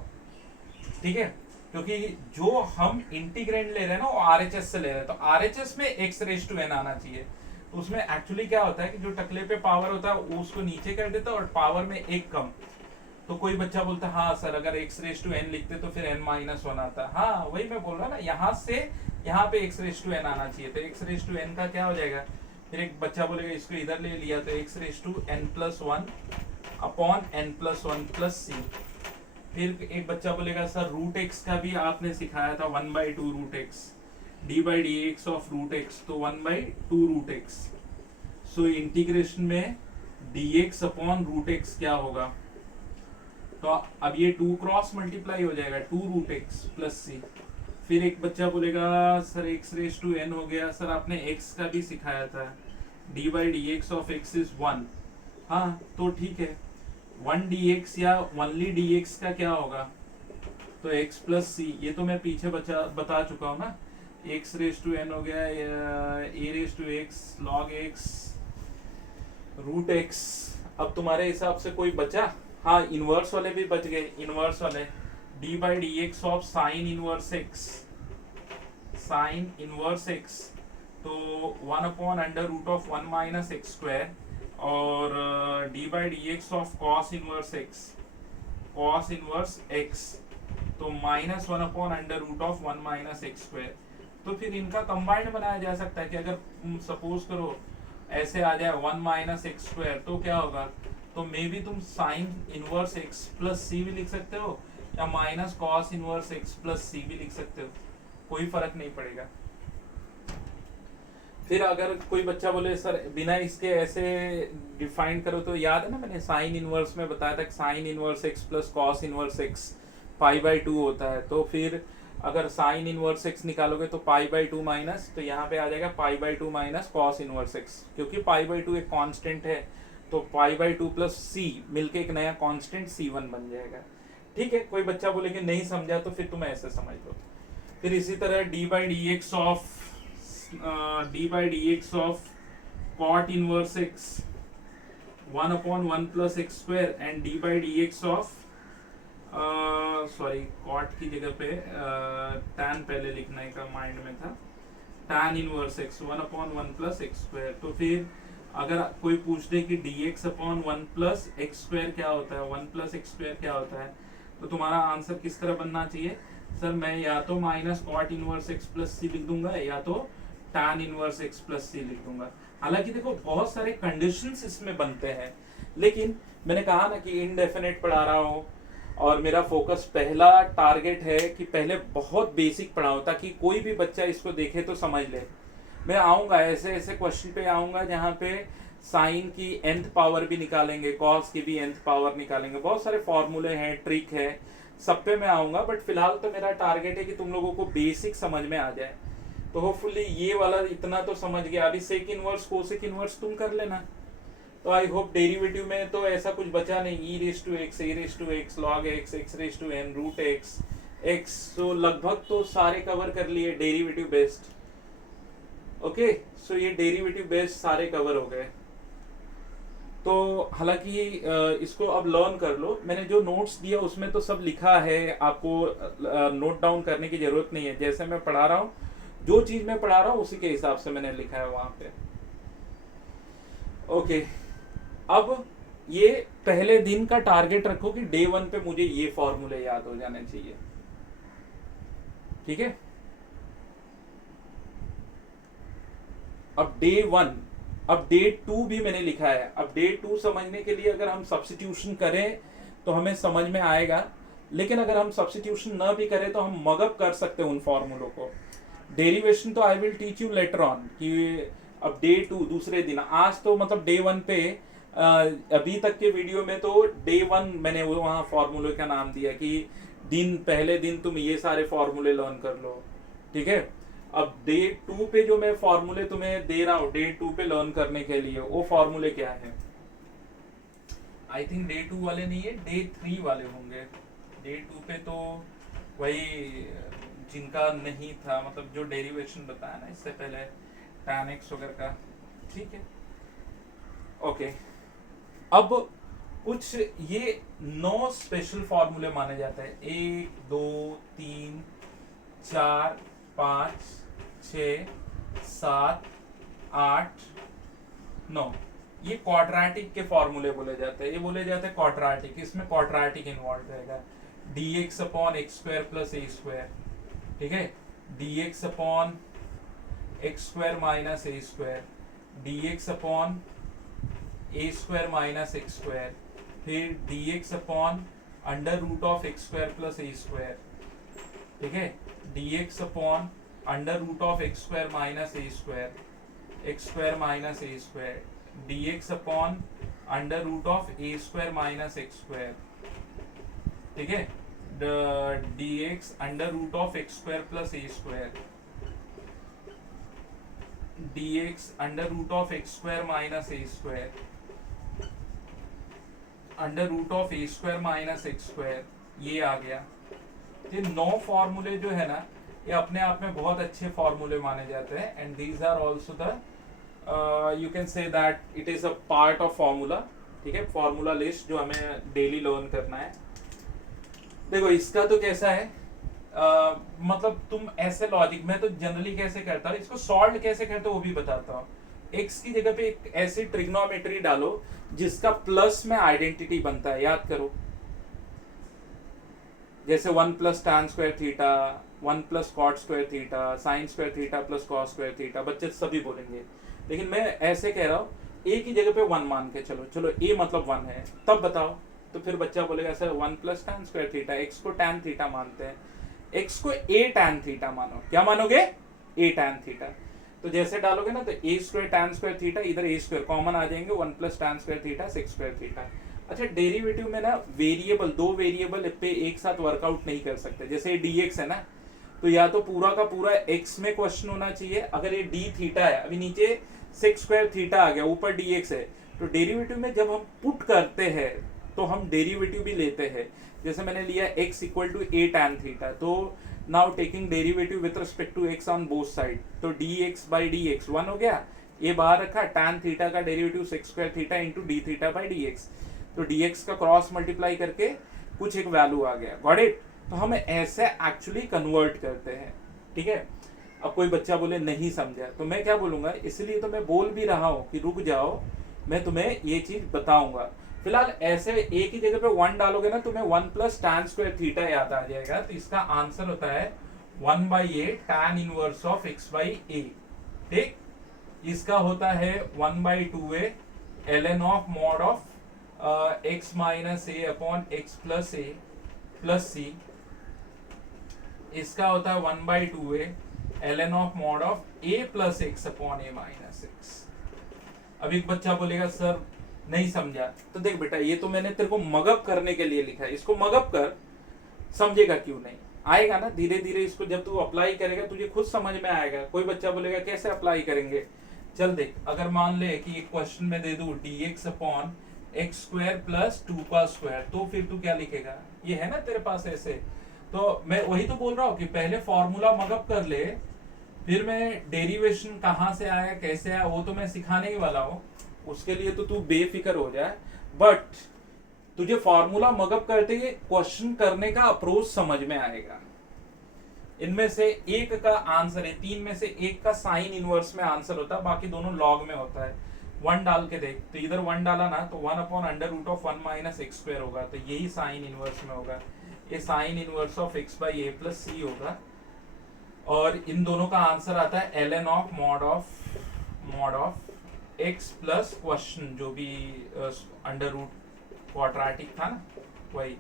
ठीक है, क्योंकि जो हम इंटीग्रेंड ले रहे हैं ना वो RHS से ले रहे हैं, तो RHS में x रेस टू n आना चाहिए। तो उसमें एक्चुअली क्या होता है कि जो टकले पे पावर होता है वो उसको नीचे कर देता है और पावर में एक कम। तो कोई बच्चा बोलता है हाँ सर अगर x रेस टू n लिखते तो फिर n माइनस 1 आता। हाँ वही मैं बोल रहा ना, यहाँ से यहाँ पे x रेस टू n आना चाहिए, तो x रेस टू n का क्या हो जाएगा। फिर एक बच्चा बोलेगा इसको इधर ले लिया तो x raise to n plus 1 upon n plus 1 plus c. फिर एक बच्चा बोलेगा सर रूट x का भी आपने सिखाया था 1 by 2 root x, d by d x of root x, तो 1 by 2 root x। So integration में dx अपॉन रूट x क्या होगा, तो अब ये 2 क्रॉस मल्टीप्लाई हो जाएगा 2 रूट x प्लस सी। फिर एक बच्चा बोलेगा sir x raise to n हो गया, सर आपने x का भी सिखाया था, d by d x of x is 1। हाँ तो ठीक है, 1 dx या ओनली dx का क्या होगा, तो x प्लस सी, ये तो मैं पीछे बता चुका हूँ ना। x रेस टू n हो गया a raise to x log x root x। अब तुम्हारे हिसाब से कोई बचा, हाँ इनवर्स वाले भी बच गए, इनवर्स वाले d by d x of sine inverse x, sine inverse x तो 1/√1 माइनस एक्स स्क्वायर और d/dx of cos inverse x, तो -1/√1 माइनस एक्स स्क्वायर। तो फिर इनका कंबाइंड बनाया जा सकता है कि अगर सपोज करो ऐसे आ जाए 1 माइनस एक्स स्क्वायर, तो क्या होगा, तो मे बी तुम sine inverse x plus c भी लिख सकते हो या minus cos inverse x plus c भी लिख सकते हो, कोई फर्क नहीं पड़ेगा। फिर अगर कोई बच्चा बोले सर बिना इसके ऐसे डिफाइन करो, तो याद है ना मैंने साइन इनवर्स में बताया था कि sine inverse x plus cos inverse x π/2 होता है। तो फिर अगर साइन इनवर्स एक्स निकालोगे तो π/2 माइनस, तो यहाँ पे आ जाएगा π/2 माइनस कॉस इनवर्स एक्स, क्योंकि π/2 एक कांस्टेंट है, तो π/2 प्लस सी मिलके एक नया कांस्टेंट c1 बन जाएगा। ठीक है, कोई बच्चा बोले कि नहीं समझा, तो फिर तुम ऐसे समझ लो। फिर इसी तरह d/dx of cot inverse x 1/1 plus x square and d/dx of sorry cot की जगह पे tan पहले लिखने का माइंड में था, tan inverse x 1/1 plus x square. तो फिर अगर कोई पूछ दे कि dx/1 प्लस एक्स स्क्वायर क्या होता है, 1 प्लस एक्स स्क्वायर क्या होता है, तो तुम्हारा आंसर किस तरह बनना चाहिए, सर मैं या तो minus cot inverse x plus c लिख दूंगा या तो tan inverse x plus c लिख दूंगा। हालांकि देखो बहुत सारे कंडीशंस इसमें बनते हैं, लेकिन मैंने कहा ना कि इनडेफिनेट पढ़ा रहा हूँ और मेरा फोकस पहला टारगेट है कि पहले बहुत बेसिक पढ़ाऊँ ताकि कोई भी बच्चा इसको देखे तो समझ ले। मैं आऊँगा ऐसे ऐसे क्वेश्चन पे आऊँगा जहाँ पे साइन की nth पावर भी निकालेंगे, कॉस की भी nth पावर निकालेंगे, बहुत सारे फॉर्मूले हैं, ट्रिक है, सब पे मैं आऊँगा। बट फिलहाल तो मेरा टारगेट है कि तुम लोगों को बेसिक समझ में आ जाए। तो होपफुली ये वाला इतना तो समझ गया। अभी सेक इनवर्स कोसेक इनवर्स तुम कर लेना। तो आई होप डेरिवेटिव में तो ऐसा कुछ बचा नहीं, e⁻x log x x⁻n root x, तो लगभग तो सारे कवर कर लिए डेरिवेटिव बेस्ड। ओके, सो ये डेरिवेटिव बेस्ड सारे कवर हो गए। तो हालांकि इसको अब लर्न कर लो। मैंने जो नोट्स दिया उसमें तो सब लिखा है, आपको नोट डाउन करने की जरूरत नहीं है। जैसे मैं पढ़ा रहा हूँ, जो चीज मैं पढ़ा रहा हूँ उसी के हिसाब से मैंने लिखा है वहां पे। ओके, अब ये पहले दिन का टारगेट रखो कि डे 1 पे मुझे ये फॉर्मूले याद हो जाने चाहिए। ठीक है, अब डे 1, अब डे 2 भी मैंने लिखा है। अब डे 2 समझने के लिए अगर हम सब्स्टिट्यूशन करें तो हमें समझ में आएगा, लेकिन अगर हम सब्स्टिट्यूशन न भी करें तो हम मगअप कर सकते हैं उन फॉर्मूलों को। डेरिवेशन तो I will teach you later on कि अब डे 2 दूसरे दिन, आज तो मतलब डे 1 पे अभी तक के वीडियो में तो डे 1 मैंने वहाँ फॉर्मूले का नाम दिया कि पहले दिन तुम ये सारे फॉर्मूले लर्न कर लो। ठीक है, अब डे 2 पे जो मैं फॉर्मूले तुम्हें दे रहा हूँ डे 2 पे लर्न करने के लिए, वो फॉर्मूले क्या है, आई थिंक डे 2 वाले नहीं है, डे 3 वाले होंगे। डे 2 पे तो वही जिनका नहीं था, मतलब जो डेरिवेशन बताया ना इससे पहले tan x वगैरह का। ठीक है, ओके, अब कुछ ये 9 स्पेशल फॉर्मूले माने जाते हैं। 1 2 3 4 5 6 7 8 9, ये क्वाड्रेटिक के फॉर्मूले बोले जाते हैं। ये बोले जाते हैं क्वाड्रेटिक, इसमें क्वाड्रेटिक इन्वॉल्व रहेगा। dx/x² प्लस a², ठीक है, dx/x² minus a², dx/a² minus x², फिर dx/√x² प्लस a², ठीक है, dx/√x² minus a², x² minus a², dx/√a² minus x², ठीक है, dx/√x² plus a², dx/√x² minus a², √a² minus x², ये आ गया। ये 9 फॉर्मूले जो है ना, ये अपने आप में बहुत अच्छे फॉर्मूले माने जाते हैं। And these are also the you can say that it is a part of formula. ठीक है, फॉर्मूला लिस्ट जो हमें डेली लर्न करना है। देखो इसका तो कैसा है, मतलब तुम ऐसे लॉजिक, मैं तो जनरली कैसे करता हूँ, इसको सॉल्व कैसे करते हो वो भी बताता हूँ। एक्स की जगह पे एक ऐसी ट्रिग्नोमेट्री डालो जिसका प्लस में आइडेंटिटी बनता है, याद करो। जैसे 1 plus tan square theta, 1 plus cot square theta, sine square theta plus cos square theta, बच्चे सभी बोलेंगे। लेकिन मैं ऐसे कह रहा हूँ, ए की जगह पे 1 मान के चलो, चलो ए मतलब 1 है, तब बताओ। तो फिर बच्चा बोलेगा sir 1 plus tan square theta, x को tan थीटा मानते हैं, एक्स को a tan थीटा मानो। क्या मानोगे? a tan theta. तो जैसे डालोगे ना, तो a square tan square theta, इधर a स्क्वायर कॉमन आ जाएंगे, 1 plus tan square theta, 6 square theta. अच्छा, डेरिवेटिव में ना वेरिएबल, दो वेरिएबल पे एक साथ वर्कआउट नहीं कर सकते। जैसे ये dx है ना, तो या तो पूरा का पूरा x में क्वेश्चन होना चाहिए, अगर ये d थीटा है, अभी नीचे 6 स्क्वायर थीटा आ गया, ऊपर dx है, तो डेरिवेटिव में जब हम पुट करते हैं तो हम डेरिवेटिव भी लेते हैं। जैसे मैंने लिया x equal to a tan theta, तो now taking derivative with respect to x on both side, तो dx बाई dx 1 हो गया, ये बाहर रखा, tan थीटा का derivative 6 square theta into d theta by dx, तो dx का क्रॉस मल्टीप्लाई करके कुछ एक वैल्यू आ गया। Got it? तो हम ऐसे एक्चुअली कन्वर्ट करते हैं, ठीक है। अब कोई बच्चा बोले नहीं समझा, तो मैं क्या बोलूंगा, इसलिए तो मैं बोल भी रहा हूं कि रुक जाओ, मैं तुम्हें ये चीज बताऊंगा। फिलहाल ऐसे ए की जगह पे 1 डालोगे ना, तुम्हें 1 प्लस tan स्क्वायर थीटा याद आ जाएगा, तो इसका आंसर होता है 1 by a tan inverse of x by a. ठीक, इसका होता है 1 by 2a ln of mod of x minus a upon x plus a plus c. इसका होता है 1 by 2a ln of mod of a plus x upon a minus x. अब एक बच्चा बोलेगा सर नहीं समझा, तो देख बेटा, ये तो मैंने तेरे को मगअप करने के लिए लिखा है, इसको मगअप कर, समझेगा क्यों नहीं? आएगा ना धीरे धीरे, इसको जब तू अप्लाई करेगा तुझे खुद समझ में आएगा। कोई बच्चा बोलेगा कैसे अप्लाई करेंगे? चल देख, अगर मान ले कि एक क्वेश्चन में दे दूं dx upon x square plus 2 का स्क्वायर, तो फिर तू क्या लिखेगा? ये है ना तेरे पास ऐसे, तो मैं वही तो बोल रहा हूँ कि पहले फॉर्मूला मगअप कर ले, फिर मैं डेरिवेशन कहाँ से आया कैसे आया वो तो मैं सिखाने ही वाला हूँ, उसके लिए तो तू बेफिक्र हो जाए। बट तुझे फॉर्मूला मगअप करते ही क्वेश्चन करने का अप्रोच समझ में आएगा। इनमें से एक का आंसर है, 3 में से एक का साइन इनवर्स में आंसर होता है, बाकी दोनों लॉग में होता है। 1 डाल के देख, तो इधर 1 डाला ना, तो 1 upon under root of 1 minus x square होगा, तो यही साइन इनवर्स में होगा। ये sine inverse of x by a plus c होगा, और इन दोनों का आंसर आता है ln of mod of x plus question जो भी अंडर रूट क्वाड्रेटिक था ना, वही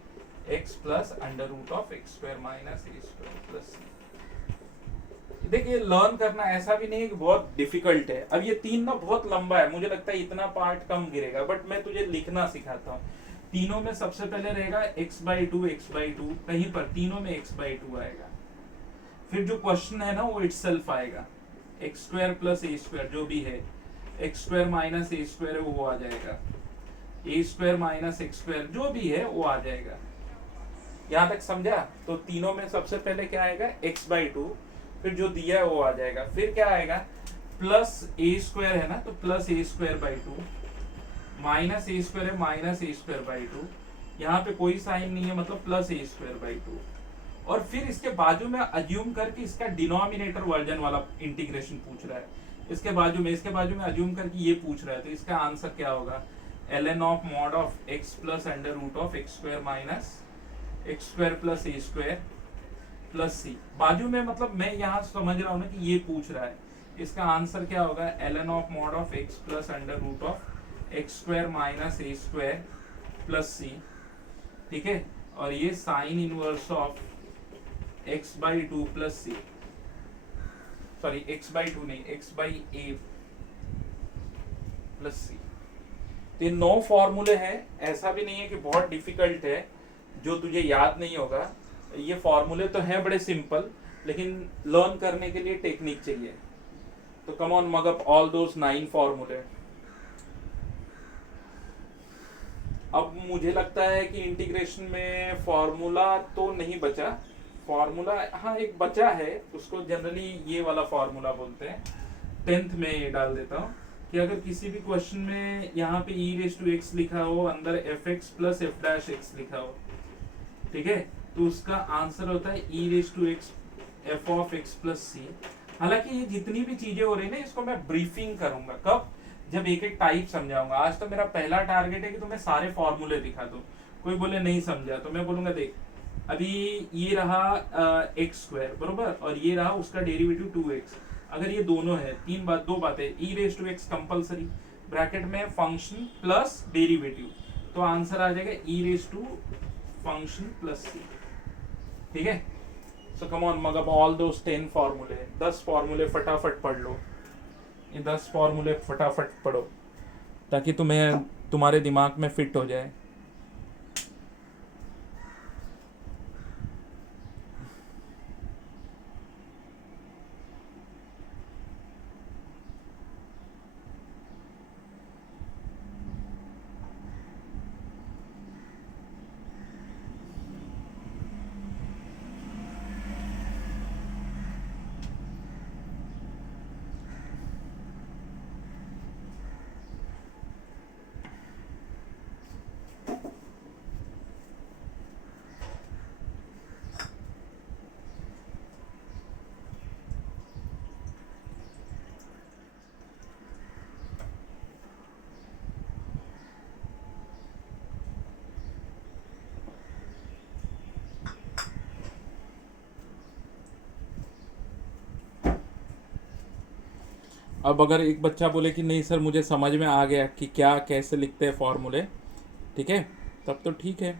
x plus under root of x square minus a square plus c. देखिए, लर्न करना ऐसा भी नहीं है कि बहुत डिफिकल्ट है। अब ये 3 ना बहुत लंबा है, मुझे लगता है इतना पार्ट कम गिरेगा, बट मैं तुझे लिखना सिखाता हूँ। तीनों में सबसे पहले रहेगा x बाई टू, कहीं पर तीनों में x बाई 2 आएगा। फिर जो क्वेश्चन है ना वो इटसेल्फ आएगा, x square plus a square जो भी है, x square minus a square है वो आ जाएगा, ए स्क्वायर माइनस एक्स स्क्वायर जो भी है वो आ जाएगा। यहां तक समझा? तो तीनों में सबसे पहले क्या आएगा? x बाई 2, फिर जो दिया है वो आ जाएगा, फिर क्या आएगा? प्लस ए स्क्वायर है ना, तो plus a square by 2, minus a square है माइनस ए स्क्वायर बाई 2, यहाँ पे कोई साइन नहीं है मतलब प्लस ए स्क्वायर बाई 2, और फिर इसके बाजू में अज्यूम करके इसका डिनोमिनेटर वर्जन वाला इंटीग्रेशन पूछ रहा है, इसके बाजू में अज्यूम करके ये पूछ रहा है, तो इसका आंसर क्या होगा? ln of mod of x plus under root of x square minus x square plus a square plus c. बाजू में मतलब मैं यहाँ समझ रहा हूँ ना कि ये पूछ रहा है, इसका आंसर क्या होगा? ln of mod of x plus under root of x square minus a square plus c. ठीक है, और ये sine inverse of x by 2 plus c, sorry x by 2 नहीं, x by a plus c. तो ये 9 फॉर्मूले हैं, ऐसा भी नहीं है कि बहुत डिफिकल्ट है जो तुझे याद नहीं होगा। ये फॉर्मूले तो हैं बड़े सिंपल, लेकिन लर्न करने के लिए टेक्निक चाहिए। तो come on mug up all those 9 फॉर्मूले। अब मुझे लगता है कि इंटीग्रेशन में फॉर्मूला तो नहीं बचा, फॉर्मूला हाँ एक बचा है, उसको जनरली ये वाला फॉर्मूला बोलते हैं। 10th में ये डाल देता हूँ कि अगर किसी भी क्वेश्चन में यहाँ पे e रेज टू एक्स लिखा हो, अंदर fx plus f dash x लिखा हो, ठीक है, तो उसका आंसर होता है e raise to x f of x plus c. हालांकि ये जितनी भी चीजें हो रही है ना, इसको मैं ब्रीफिंग करूंगा कब, जब एक एक टाइप समझाऊंगा। आज तो मेरा पहला टारगेट है कि तुम्हें सारे फॉर्मूले दिखा दूं। कोई बोले नहीं समझा तो मैं बोलूंगा देख, अभी ये रहा एक्स स्क्वायर बरोबर, और ये रहा उसका डेरिवेटिव 2x। अगर ये दोनों है, दो बातें, e raise to x compulsory, bracket में फंक्शन प्लस डेरिवेटिव, तो आंसर आ जाएगा e raise to function plus c. ठीक है, सो कम ऑन, मगर ऑल दोस 10 फॉर्मूले, 10 फॉर्मूले फटाफट पढ़ लो। ये 10 फॉर्मूले फटाफट पढ़ो ताकि तुम्हें तुम्हारे दिमाग में फिट हो जाए। अब अगर एक बच्चा बोले कि नहीं सर मुझे समझ में आ गया कि क्या कैसे लिखते हैं फॉर्मूले, ठीक है, तब तो ठीक है।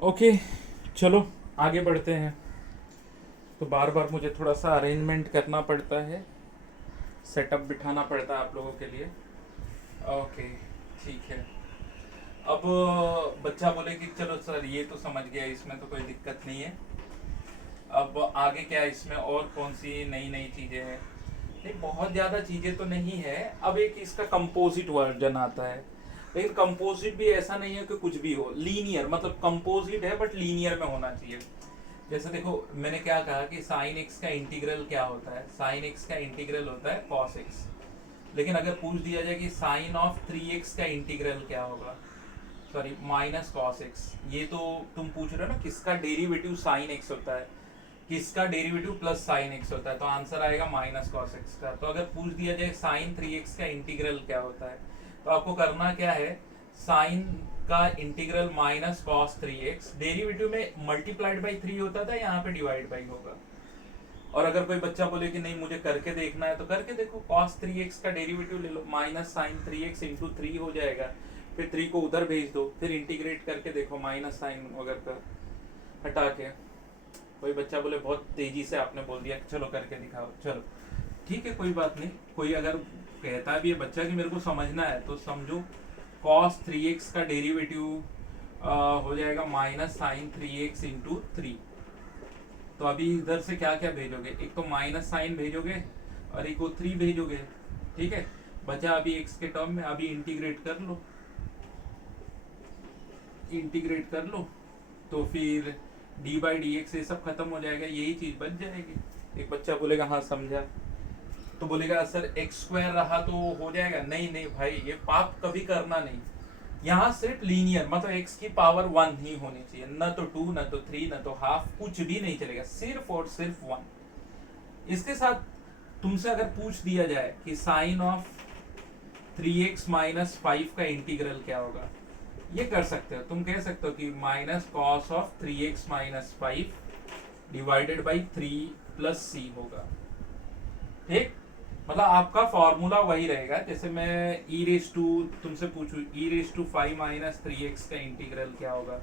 ओके चलो आगे बढ़ते हैं। तो बार बार मुझे थोड़ा सा अरेंजमेंट करना पड़ता है, सेटअप बिठाना पड़ता है आप लोगों के लिए। ओके ठीक है। अब बच्चा बोले कि चलो सर ये तो समझ गया, इसमें तो कोई दिक्कत नहीं है, अब आगे क्या है, इसमें और कौन सी नई नई चीज़ें हैं। नहीं बहुत ज़्यादा चीज़ें तो नहीं है। अब एक इसका कंपोजिट वर्जन आता है, लेकिन कंपोजिट भी ऐसा नहीं है कि कुछ भी हो, लीनियर, मतलब कंपोजिट है बट लीनियर में होना चाहिए। जैसे देखो मैंने क्या कहा कि साइन एक्स का इंटीग्रल क्या होता है, साइन एक्स का इंटीग्रल होता है कॉस एक्स। लेकिन अगर पूछ दिया जाए कि साइन ऑफ 3x का इंटीग्रल क्या होगा, सॉरी माइनस कॉस एक्स, ये तो तुम पूछ रहे हो ना किसका डेरिवेटिव साइन एक्स होता है, किसका डेरिवेटिव प्लस साइन एक्स होता है, तो आंसर आएगा माइनस कॉस एक्स का। तो अगर पूछ दिया जाए साइन 3x का इंटीग्रल क्या होता है, तो आपको करना क्या है, साइन का integral minus cos 3x, derivative में मल्टीप्लाइड बाई 3 होता था, यहाँ पे डिवाइड बाई होगा। और अगर कोई बच्चा बोले कि नहीं मुझे करके देखना है, तो करके देखो, cos 3x का डेरिवेटिव ले लो, माइनस साइन 3x इंटू 3 हो जाएगा, फिर 3 को उधर भेज दो, फिर इंटीग्रेट करके देखो माइनस साइन वगैरह का हटा के। कोई बच्चा बोले बहुत तेजी से आपने बोल दिया, चलो करके दिखाओ, चलो ठीक है कोई बात नहीं। कोई अगर कहता भी है बच्चा कि मेरे को समझना है, तो समझो cos 3x का डेरिवेटिव हो जाएगा माइनस साइन 3x इंटू 3। तो अभी इधर से क्या क्या भेजोगे, एक तो माइनस साइन भेजोगे और एक को 3 भेजोगे, ठीक है। बचा अभी x के टर्म में, अभी इंटीग्रेट कर लो, इंटीग्रेट कर लो, तो फिर डी बाई डी एक्स ये सब खत्म हो जाएगा, यही चीज बच जाएगी। एक बच्चा बोलेगा हाँ समझा, तो बोलेगा सर एक्स स्क्वायर रहा तो हो जाएगा, नहीं नहीं भाई ये पाप कभी करना नहीं, यहाँ सिर्फ लीनियर, मतलब x की पावर 1 ही होनी चाहिए, न तो 2 न तो 3 न तो हाफ, कुछ भी नहीं चलेगा, सिर्फ और सिर्फ 1। इसके साथ तुमसे अगर पूछ दिया जाए कि साइन ऑफ 3x माइनस 5 का इंटीग्रल क्या होगा, ये कर सकते हो, तुम कह सकते हो कि minus cos of 3x minus 5 divided by 3 plus c होगा, ठीक। मतलब आपका फॉर्मूला वही रहेगा, जैसे मैं ई रेस टू तुमसे पूछूं ई रेस टू 5 माइनस 3x का इंटीग्रल क्या होगा,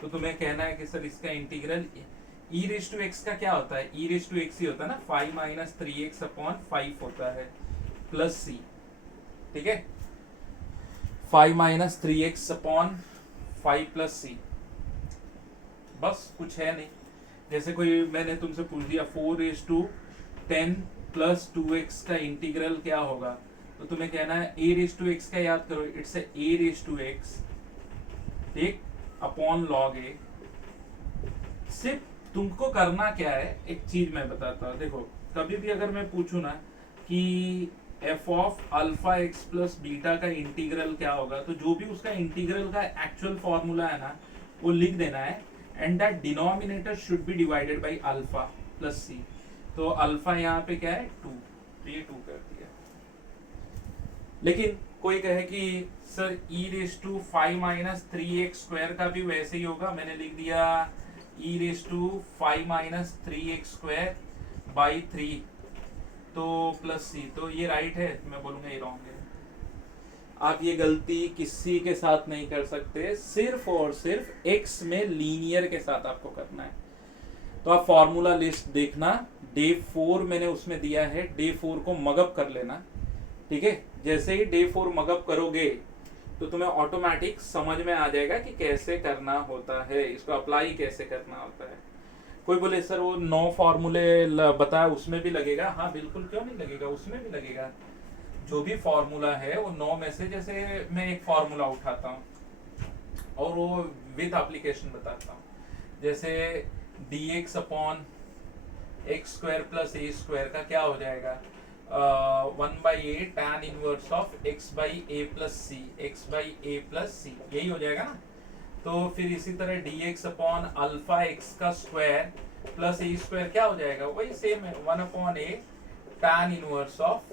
तो तुम्हें कहना है कि सर इसका integral e raise to x का क्या होता है, ई रेस टू एक्स ही होता है ना, 5 माइनस 3x अपॉन 5 होता है प्लस सी, ठीक है, 5 माइनस 3x अपॉन 5 प्लस सी, बस कुछ है नहीं। जैसे कोई मैंने तुमसे पूछ दिया 4 रेस टू 10 प्लस 2x का इंटीग्रल क्या होगा, तो तुम्हें कहना है a रेस टू एक्स का याद करो, it's a raise to x, ठीक, अपॉन लॉग a। सिर्फ तुमको करना क्या है, एक चीज मैं बताता हूँ, देखो कभी भी अगर मैं पूछूं ना कि f of alpha x plus beta का इंटीग्रल क्या होगा, तो जो भी उसका इंटीग्रल का एक्चुअल फॉर्मूला है ना वो लिख देना है, and that denominator should be divided by alpha plus c. तो अल्फा यहाँ पे क्या है 2, तो ये 2 कर दिया। लेकिन कोई कहे कि sir e raise to 5 minus 3x square का भी वैसे ही होगा, मैंने लिख दिया e raise to 5 minus 3x square by 3 तो प्लस सी, तो ये राइट है, मैं बोलूंगा ये रॉन्ग है। आप ये गलती किसी के साथ नहीं कर सकते, सिर्फ और सिर्फ x में लीनियर के साथ आपको करना है। तो आप फॉर्मूला लिस्ट देखना, डे 4 मैंने उसमें दिया है, डे 4 को मगअप कर लेना, ठीक है। जैसे ही डे 4 मगअप करोगे तो तुम्हें ऑटोमेटिक समझ में आ जाएगा कि कैसे करना होता है, इसको अप्लाई कैसे करना होता है। कोई बोले सर वो 9 फॉर्मूले बताया उसमें भी लगेगा, हाँ बिल्कुल, क्यों नहीं लगेगा, उसमें भी लगेगा। जो भी फॉर्मूला है वो 9 में से, जैसे मैं एक फॉर्मूला उठाता हूँ और वो विद एप्लीकेशन बताता हूँ, जैसे dx upon x square plus a square का क्या हो जाएगा, 1/a tan inverse of x by a plus c, x by a plus c, यही हो जाएगा ना। तो फिर इसी तरह dx अपॉन अल्फा एक्स का स्क्वायर प्लस ए स्क्वायर क्या हो जाएगा, वही सेम है, 1/a tan inverse of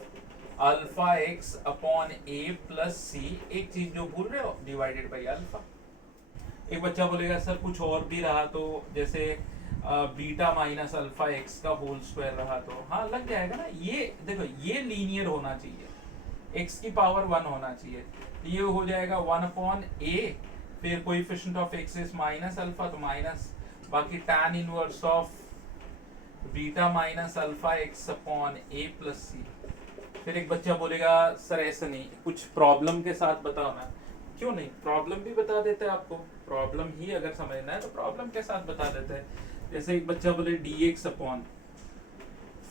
alpha x upon a plus c. एक चीज जो भूल रहे हो, डिवाइडेड बाई अल्फा। एक बच्चा बोलेगा सर कुछ और भी रहा तो, जैसे बीटा माइनस अल्फा एक्स का होल स्क्वायर रहा तो, हाँ लग जाएगा ना। ये देखो ये लीनियर होना चाहिए, x की पावर 1 होना चाहिए, ये हो जाएगा 1/a, फिर coefficient of x is minus alpha तो माइनस, बाकी tan inverse of beta minus alpha x upon a plus c. फिर एक बच्चा बोलेगा सर ऐसा नहीं, कुछ प्रॉब्लम के साथ बताओ ना। क्यों नहीं, प्रॉब्लम भी बता देते हैं आपको, प्रॉब्लम ही अगर समझना है तो प्रॉब्लम के साथ बता देते हैं। जैसे एक बच्चा बोले dx upon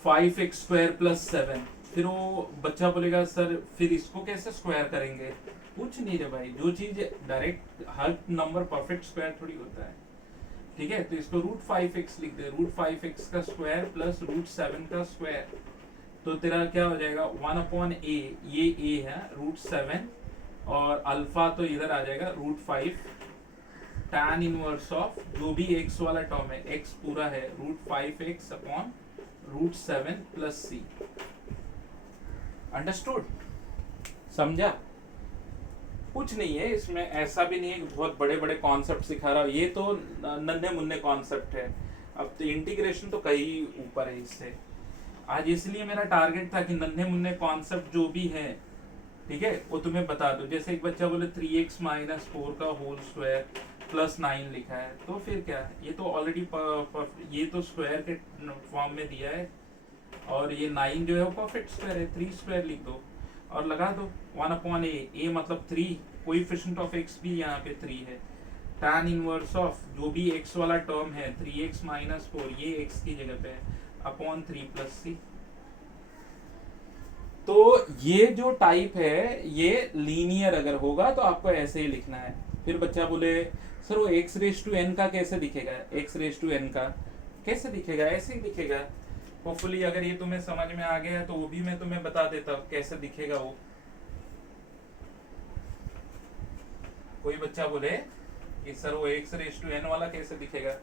5x square plus 7, फिर वो बच्चा बोलेगा सर फिर इसको कैसे स्क्वायर करेंगे, कुछ नहीं रे भाई, जो चीज डायरेक्ट हर नंबर परफेक्ट स्क्वायर थोड़ी होता है, ठीक है। तो इसको √5x लिख दे, √5x का स्क्वायर प्लस √7 का स्क्वायर, तो तेरा क्या हो जाएगा 1/a, ये a है, √7 और अल्फा तो इधर आ जाएगा √5 tan इनवर्स ऑफ जो भी x वाला टर्म है, x पूरा है √5x अपॉन √7 प्लस सी। अंडरस्टूड, समझा? कुछ नहीं है इसमें, ऐसा भी नहीं है कि बहुत बड़े बड़े कॉन्सेप्ट सिखा रहा हूँ, ये तो नन्हे मुन्ने कॉन्सेप्ट है। अब तो इंटीग्रेशन तो कहीं ऊपर है इससे। आज इसलिए मेरा टारगेट था कि नन्हे मुन्ने कॉन्सेप्ट जो भी है, ठीक है, वो तुम्हें बता दो। जैसे एक बच्चा बोले 3x माइनस 4 का होल स्क्वायर प्लस 9 लिखा है, तो फिर क्या है, ये तो ऑलरेडी ये तो स्क्वायर के फॉर्म में दिया है, और ये 9 जो है वो परफेक्ट स्क्वायर है, 3 स्क्वायर लिख दो और लगा दो 1/a, a मतलब 3, कोएफिशिएंट ऑफ x भी यहाँ पे 3 है, tan इनवर्स ऑफ जो भी x वाला टर्म है 3x माइनस 4, ये x की जगह पे है, अपॉन 3 प्लस सी। तो ये जो टाइप है ये लीनियर अगर होगा तो आपको ऐसे ही लिखना है। फिर बच्चा बोले सर वो x रेस टू n का कैसे दिखेगा, x रेस टू n का कैसे दिखेगा, ऐसे ही दिखेगा। होपफुली अगर ये तुम्हें समझ में आ गया तो वो भी मैं तुम्हें बता देता हूँ कैसे दिखेगा वो। कोई बच्चा बोले कि सर वो x रेस टू n वाला कैसे दिखेगा,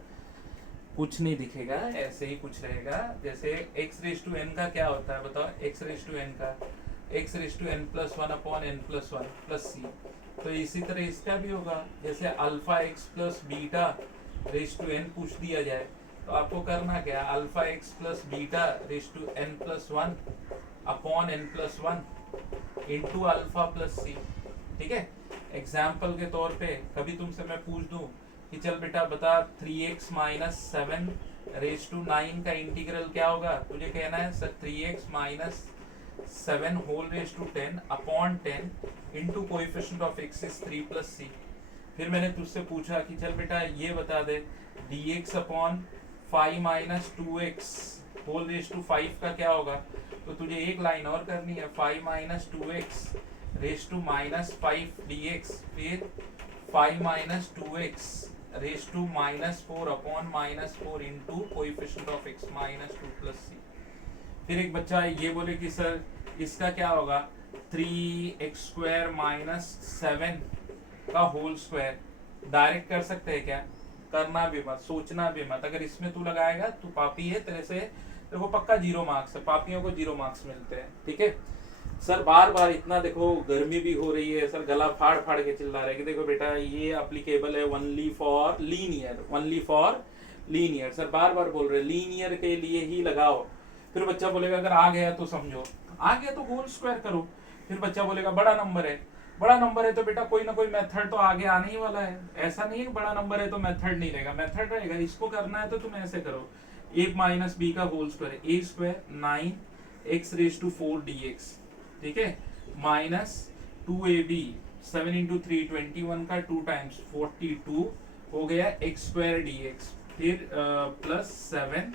कुछ नहीं दिखेगा, ऐसे ही कुछ रहेगा। जैसे x रेस टू n का क्या होता है बताओ, x रेस टू n का x raise to n plus 1 upon n plus 1 plus c. तो इसी तरह इसका भी होगा, जैसे alpha x plus beta raise to n पूछ दिया जाए तो आपको करना क्या, alpha x plus beta raise to n plus 1 upon n plus 1 into alpha plus c, ठीक है। एग्जाम्पल के तौर पे कभी तुमसे मैं पूछ दूं कि चल बेटा बता 3x माइनस 7 रेज टू 9 का इंटीग्रल क्या होगा, तुझे कहना है sir 3x minus 7 whole raise to 10 upon 10 into coefficient of x is 3 plus c। फिर मैंने तुझसे पूछा कि चल बेटा ये बता दे dx upon 5 minus 2x whole raise to 5 का क्या होगा, तो तुझे एक लाइन और करनी है 5 minus 2x raise to minus 5 dx, फिर 5 minus 2x raise to minus 4 upon minus 4 into coefficient of x minus 2 plus c। फिर एक बच्चा ये बोले कि सर इसका क्या होगा 3x स्क्वायर माइनस 7 का होल स्क्वायर। डायरेक्ट कर सकते हैं क्या, करना भी मत, सोचना भी मत, अगर इसमें तू लगाएगा तू पापी है, तेरे से तेरे को पक्का 0 मार्क्स है, पापियों को 0 मार्क्स मिलते हैं। ठीक है सर, बार बार इतना देखो गर्मी भी हो रही है सर, गला फाड़ फाड़ के चिल्ला रहे कि देखो बेटा ये एप्लीकेबल है only for linear, only for linear. Sir बार बार बोल रहे लीनियर के लिए ही लगाओ। फिर बच्चा बोलेगा अगर आ गया तो समझो, आ गया तो होल स्क्वायर करो। फिर बच्चा बोलेगा बड़ा नंबर है, बड़ा नंबर है तो बेटा कोई ना कोई मेथड तो आगे आने ही वाला है। ऐसा नहीं है कि बड़ा नंबर है तो मेथड नहीं रहेगा, मेथड रहेगा। इसको करना है तो तुम ऐसे करो, a माइनस बी का whole square, a square 9x raise to 4 dx, ठीक है, माइनस 2ab 7 इंटू 3 21 का 2 टाइम्स 42 हो गया x स्क्वायर dx, फिर प्लस 7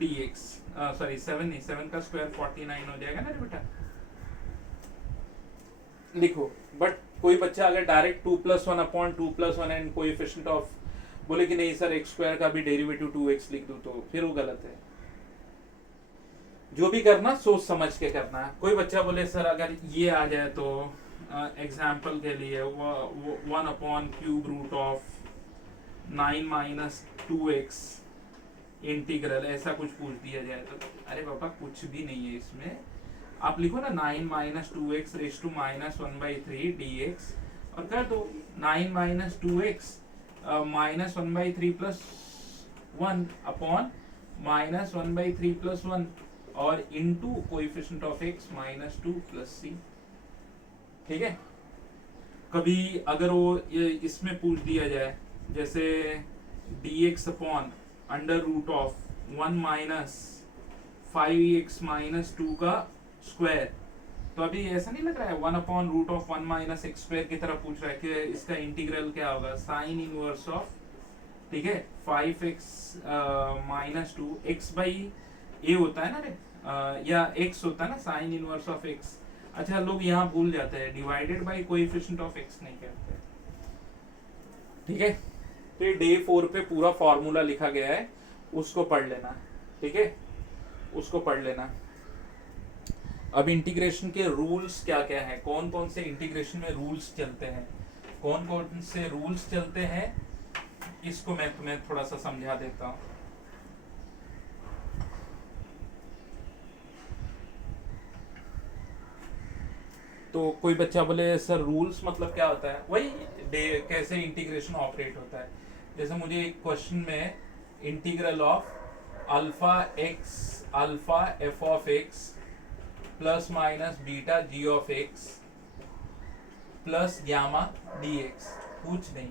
dx, सॉरी 7 नहीं, 7 का स्क्वायर 49 हो जाएगा ना रे बेटा, लिखो। बट कोई बच्चा अगर direct 2 plus 1 upon 2 plus 1 and coefficient of बोले कि नहीं सर x स्क्वायर का भी डेरिवेटिव 2x लिख दूं, तो फिर वो गलत है। जो भी करना सोच समझ के करना है। कोई बच्चा बोले सर अगर ये आ जाए तो एग्जाम्पल के लिए 1 upon cube root of 9 minus 2x integral, ऐसा कुछ पूछ दिया जाए तो अरे पापा कुछ भी नहीं है इसमें, आप लिखो ना 9 minus 2x raise to minus 1/3 dx और कर दो 9 minus 2x minus 1/3 plus 1 upon minus 1/3 plus 1 और into coefficient of x minus 2 plus c। ठीक है, कभी अगर वो इसमें पूछ दिया जाए जैसे dx upon under root of 1 minus 5x minus 2 का स्क्वायर, तो अभी ऐसा नहीं लग रहा है 1 upon root of 1 minus x square की तरह पूछ रहा है कि इसका इंटीग्रल क्या होगा, साइन इनवर्स ऑफ, ठीक है, 5x माइनस 2 x बाई ए होता है ना रे, या x होता है ना साइन इनवर्स ऑफ x। अच्छा लोग यहाँ भूल जाते हैं, divided by coefficient of x नहीं कहते। ठीक है, तो ये डे 4 पे पूरा फॉर्मूला लिखा गया है, उसको पढ़ लेना। ठीक है, उसको पढ़ लेना। अब इंटीग्रेशन के रूल्स क्या क्या है, कौन कौन से इंटीग्रेशन में रूल्स चलते हैं, कौन कौन से रूल्स चलते हैं, इसको मैं तुम्हें थोड़ा सा समझा देता हूं। तो कोई बच्चा बोले सर रूल्स मतलब क्या होता है, वही कैसे इंटीग्रेशन ऑपरेट होता है। जैसे मुझे एक क्वेश्चन में integral of alpha x alpha f of x plus minus beta g of x plus gamma d x, कुछ नहीं,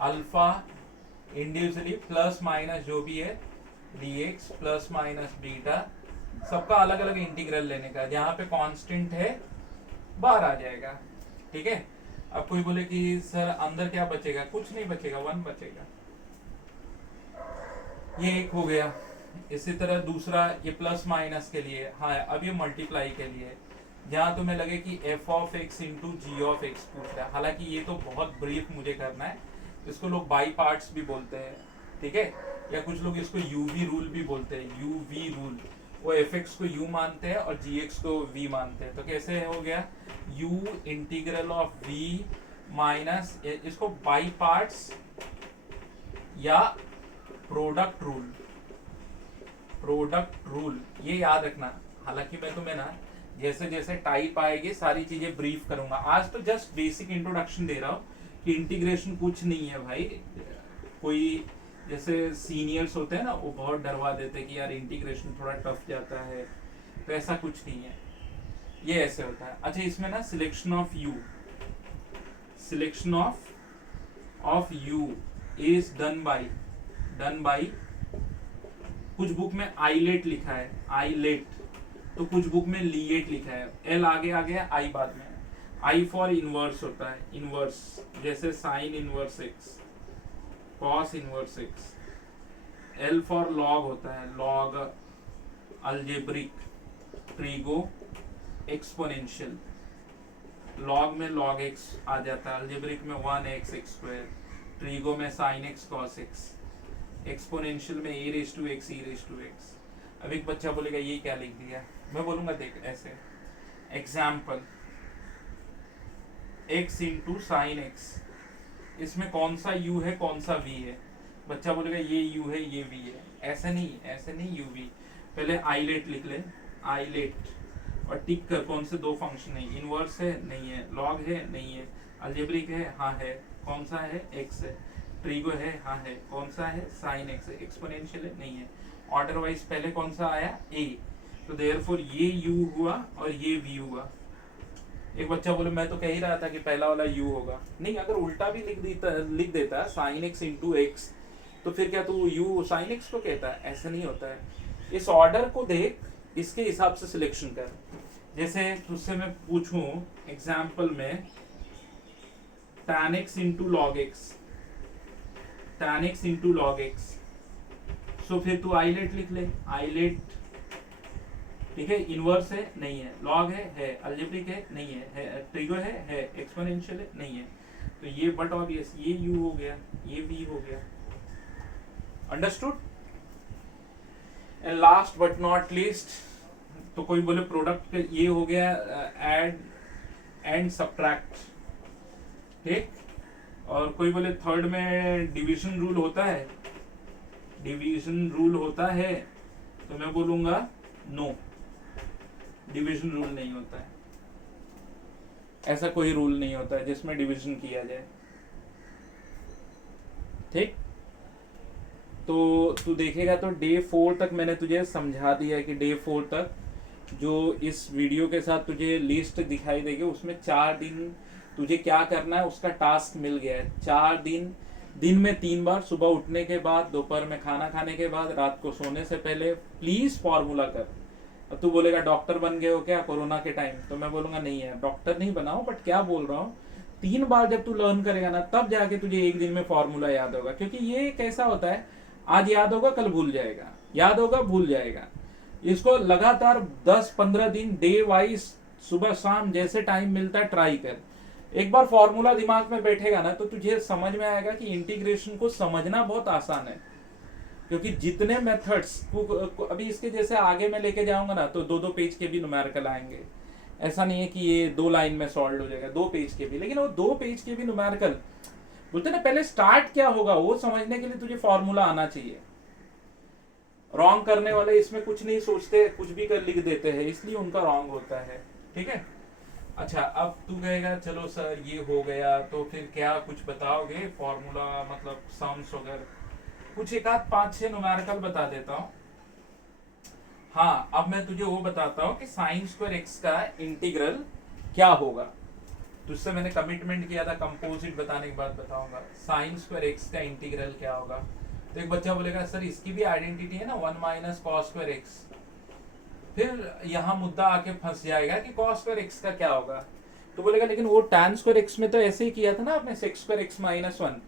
अल्फा इंडिविजुअली प्लस माइनस जो भी है d x plus minus beta, सबका अलग अलग इंटीग्रल लेने का, जहाँ पे कांस्टेंट है बाहर आ जाएगा। ठीक है, अब कोई बोले कि सर अंदर क्या बचेगा, कुछ नहीं बचेगा, 1 बचेगा। ये एक हो गया। इसी तरह दूसरा ये प्लस माइनस के लिए, हाँ अब ये मल्टीप्लाई के लिए, जहाँ तुम्हें लगे कि f of x into g of x पूछ रहा है, हालांकि ये तो बहुत ब्रीफ मुझे करना है, इसको लोग बाई पार्ट्स भी बोलते हैं। ठीक है, या कुछ लोग इसको यूवी रूल भी बोलते हैं, यूवी रूल, वो एफ एक्स को यू मानते हैं और जी एक्स को वी मानते हैं। तो कैसे हो गया, u integral of v minus, इसको बाई पार्ट्स या प्रोडक्ट रूल, प्रोडक्ट रूल ये याद रखना। हालांकि मैं तुम्हें ना जैसे जैसे टाइप आएगी सारी चीजें ब्रीफ करूंगा, आज तो जस्ट बेसिक इंट्रोडक्शन दे रहा हूँ कि इंटीग्रेशन कुछ नहीं है भाई। कोई जैसे सीनियर्स होते हैं ना, वो बहुत डरवा देते हैं कि यार इंटीग्रेशन थोड़ा टफ जाता है, तो ऐसा कुछ नहीं है, ये ऐसे होता है। अच्छा इसमें ना selection of you, selection of you is done by कुछ बुक में आईलेट लिखा है, आईलेट, तो कुछ बुक में लीएट लिखा है। एल आगे आ गया, आई बाद में। आई फॉर इनवर्स होता है, इनवर्स, जैसे sine inverse x, cos inverse x. L for log होता है, log, algebraic, trigo, exponential. Log में लॉग एक्स आ जाता है, अलजेब्रिक में 1x एक्स स्क्वायर, ट्रिगो में sine x cos x, exponential में a raise to x, e raise to x. अब एक बच्चा बोलेगा ये क्या लिख दिया, मैं बोलूंगा देख ऐसे, example x into sine x, इसमें कौन सा u है कौन सा v है। बच्चा बोलेगा ये u है ये v है, ऐसे नहीं, ऐसे नहीं, u v। पहले आईलेट लिख ले, आईलेट, और टिक कर कौन से दो फंक्शन है, इनवर्स है नहीं है, लॉग है नहीं है, अलजेब्रिक है हाँ है, कौन सा है x है, ट्रिगो है हाँ है, कौन सा है साइन x है, एक्सपोनेंशियल है नहीं है, ऑर्डर वाइज पहले कौन सा आया a, तो देयरफॉर ये u हुआ और ये v हुआ। एक बच्चा बोले मैं तो कह ही रहा था कि पहला वाला u होगा, नहीं, अगर उल्टा भी लिख देता साइन x इंटू एक्स, तो फिर क्या तू u साइन x को कहता है, ऐसा नहीं होता है। इस ऑर्डर को देख, इसके हिसाब से सिलेक्शन कर। जैसे तुझसे मैं पूछूं एग्जाम्पल में tan x into log x, tan x into log x, so फिर तू आईलेट लिख ले, आईलेट, ठीक है, इनवर्स है नहीं है, लॉग है, अलजेब्रिक है नहीं है, ट्रिगो है, एक्सपोनेंशियल है नहीं है, तो ये बट ऑब्वियस ये u हो गया, ये v हो गया। Understood? And last but not least, तो कोई बोले प्रोडक्ट ये हो गया, ऐड एंड सब्ट्रैक्ट, ठीक, और कोई बोले थर्ड में डिवीजन रूल होता है, डिवीजन रूल होता है, तो मैं बोलूंगा नो, डिवीजन रूल नहीं होता है, ऐसा कोई रूल नहीं होता है जिसमें डिवीजन किया जाए, ठीक। तो तू देखेगा तो डे 4 तक मैंने तुझे समझा दिया है कि डे 4 तक जो इस वीडियो के साथ तुझे लिस्ट दिखाई देगी उसमें 4 दिन तुझे क्या करना है उसका टास्क मिल गया है। 4 दिन में 3 बार, सुबह उठने के बाद, दोपहर में खाना खाने के बाद, रात को सोने से पहले प्लीज फॉर्मूला कर। अब तू बोलेगा डॉक्टर बन गए हो क्या कोरोना के टाइम, तो मैं बोलूंगा नहीं है, डॉक्टर नहीं बनाओ, बट क्या बोल रहा हूँ 3 बार जब तू लर्न करेगा ना तब जाके तुझे एक दिन में फॉर्मूला याद होगा। क्योंकि ये कैसा होता है, आज याद होगा कल भूल जाएगा, याद होगा भूल जाएगा। इसको लगातार 10-15 दिन डे वाइज सुबह शाम जैसे टाइम मिलता है ट्राई कर। एक बार फॉर्मूला दिमाग में बैठेगा ना तो तुझे समझ में आएगा कि इंटीग्रेशन को समझना बहुत आसान है। क्योंकि जितने मेथड्स अभी इसके जैसे आगे मैं लेके जाऊंगा ना तो 2-2 पेज के भी न्यूमेरिकल आएंगे। ऐसा नहीं है कि ये 2 लाइन में सॉल्व हो जाएगा, 2 पेज के भी, लेकिन वो 2 पेज के भी न्यूमेरिकल बोलते ना पहले स्टार्ट क्या होगा वो समझने के लिए तुझे फॉर्मूला आना चाहिए। रॉन्ग करने वाले इसमें कुछ नहीं सोचते, कुछ भी कर लिख देते हैं, इसलिए उनका रॉन्ग होता है, ठीक है। अच्छा, अब तू कहेगा चलो सर ये हो गया, तो फिर क्या कुछ बताओगे फॉर्मूला, मतलब सम्स वगैरह, कुछ एक आध 5-6 न्यूमेरिकल बता देता हूँ। हाँ, अब मैं तुझे वो बताता हूँ कि साइन स्क्वायर एक्स का इंटीग्रल क्या होगा। तुझसे मैंने कमिटमेंट किया था कंपोजिट बताने के बाद बताऊंगा साइन स्क्वायर एक्स का इंटीग्रल क्या होगा। तो एक बच्चा बोलेगा सर इसकी भी आइडेंटिटी है ना 1 माइनस कॉस स्क्वायर एक्स, फिर यहाँ मुद्दा आके फंस जाएगा कि कॉस स्क्वायर एक्स का क्या होगा। तो बोलेगा लेकिन वो tan स्क्वायर एक्स में तो ऐसे ही किया था ना आपने, सेक्स स्क्वायर एक्स माइनस 1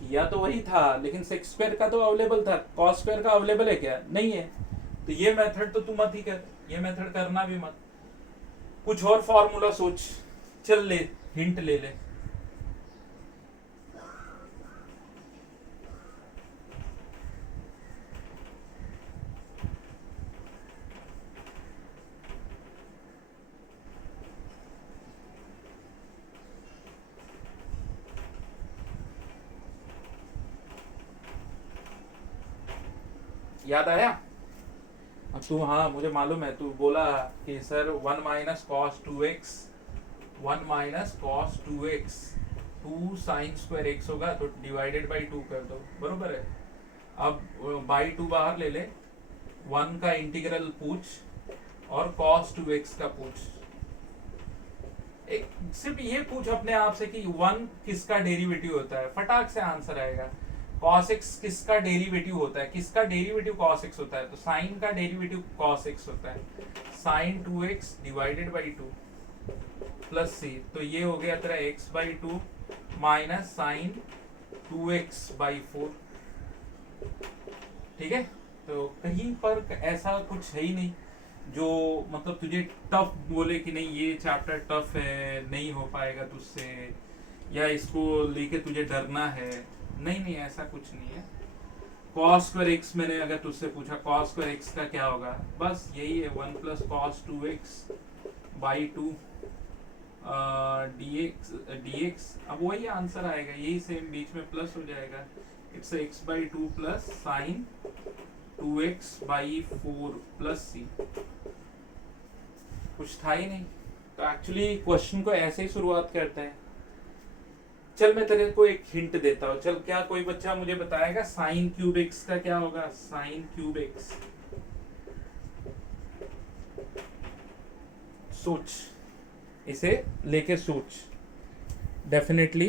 किया तो वही था, लेकिन सेक्स स्क्वायर का तो अवेलेबल था, कॉस स्क्वायर का अवेलेबल है क्या, नहीं है। तो ये मेथड तो तू मत ही कर, ये मेथड करना भी मत, कुछ और फॉर्मूला सोच, चल ले हिंट ले ले। याद आया? अब तू, हाँ मुझे मालूम है, तू बोला कि sir 1 minus cos 2x, 1 minus cos 2x, 2 sine square x होगा तो डिवाइडेड बाई 2 कर दो, बरोबर है। अब बाई 2 बाहर ले ले, 1 का इंटीग्रल पूछ और cos 2x का पूछ। सिर्फ ये पूछ अपने आप से कि 1 किसका डेरिवेटिव होता है, फटाक से आंसर आएगा। cos x किसका डेरिवेटिव होता है, किसका डेरिवेटिव cos x होता है, तो साइन का डेरिवेटिव cos x होता है, sine 2x divided by 2 plus c, तो ये हो गया तेरा x by 2 minus sine 2x by 4। ठीक है, तो कहीं पर ऐसा कुछ है ही नहीं जो मतलब तुझे टफ बोले कि नहीं ये चैप्टर टफ है, नहीं हो पाएगा तुझसे, या इसको लेके तुझे डरना है। नहीं नहीं, ऐसा कुछ नहीं है। कॉस स्क्वायर एक्स मैंने अगर तुझसे पूछा कॉस स्क्वायर एक्स का क्या होगा, बस यही है 1 plus cos 2x by 2 dx। अब वही आंसर आएगा, यही सेम बीच में प्लस हो जाएगा, it's x by 2 plus sine 2x by 4 plus c. कुछ था ही नहीं। तो एक्चुअली क्वेश्चन को ऐसे ही शुरुआत करते हैं। चल मैं तेरे को एक हिंट देता हूँ, चल क्या कोई बच्चा मुझे बताएगा साइन क्यूब एक्स का क्या होगा, साइन क्यूब एक्स। सोच, इसे लेके सोच, डेफिनेटली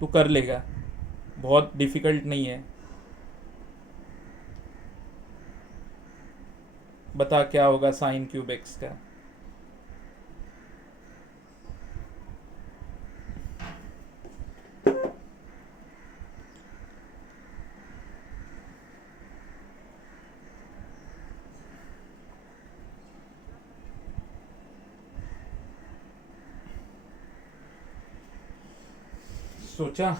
तू कर लेगा, बहुत डिफिकल्ट नहीं है। बता क्या होगा साइन क्यूब एक्स का। सोचा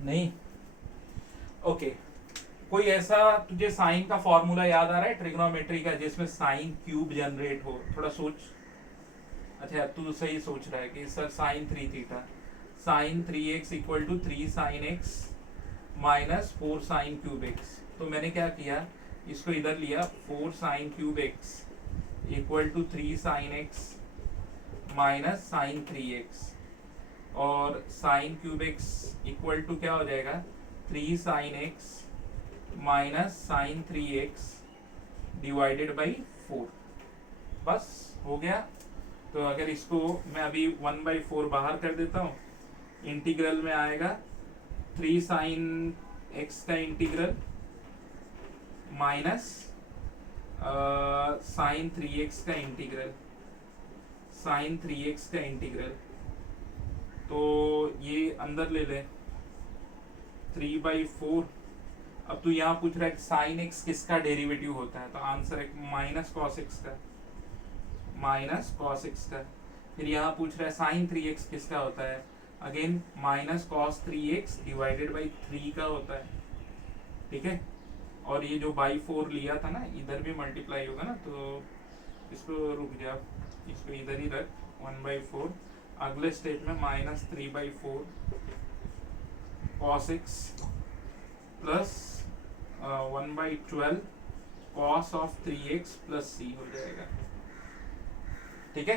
नहीं? ओके, कोई ऐसा तुझे साइन का फॉर्मूला याद आ रहा है ट्रिग्नोमेट्री का जिसमें साइन क्यूब जनरेट हो? थोड़ा सोच। अच्छा तू सही सोच रहा है कि sir sine 3 theta, sine 3x equal to 3 sine x minus 4 sine cube x। तो मैंने क्या किया, इसको इधर लिया, 4 sine cube x equal to 3 sine x minus sine 3x, और sine cube x equal to क्या हो जाएगा, 3 sine x minus sine 3x divided by 4। बस हो गया। तो अगर इसको मैं अभी 1/4 बाहर कर देता हूँ, इंटीग्रल में आएगा 3 साइन x का इंटीग्रल माइनस साइन 3x का इंटीग्रल, साइन 3x का इंटीग्रल। तो ये अंदर ले ले 3/4। अब तू यहाँ पूछ रहा है साइन एक्स किसका डेरिवेटिव होता है, तो आंसर है माइनस कॉस एक्स का, माइनस कॉस एक्स का। फिर यहाँ पूछ रहा है साइन 3x किसका होता है, again minus cos 3x divided by 3 का होता है। ठीक है, और ये जो बाई 4 लिया था ना, इधर भी मल्टीप्लाई होगा ना, तो इसको रुक जा, इसको इधर ही रख 1/4। अगले स्टेप में minus 3/4 cos x plus 1/12 cos of 3x plus c हो जाएगा। ठीक है,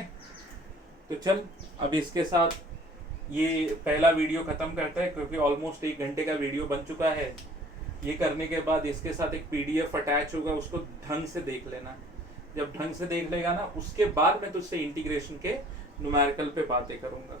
तो चल अब इसके साथ ये पहला वीडियो खत्म करते हैं, क्योंकि ऑलमोस्ट 1 घंटे का वीडियो बन चुका है। ये करने के बाद इसके साथ एक PDF अटैच होगा, उसको ढंग से देख लेना। जब ढंग से देख लेगा ना, उसके बाद मैं तुझसे इंटीग्रेशन के न्यूमेरिकल पे बातें करूंगा।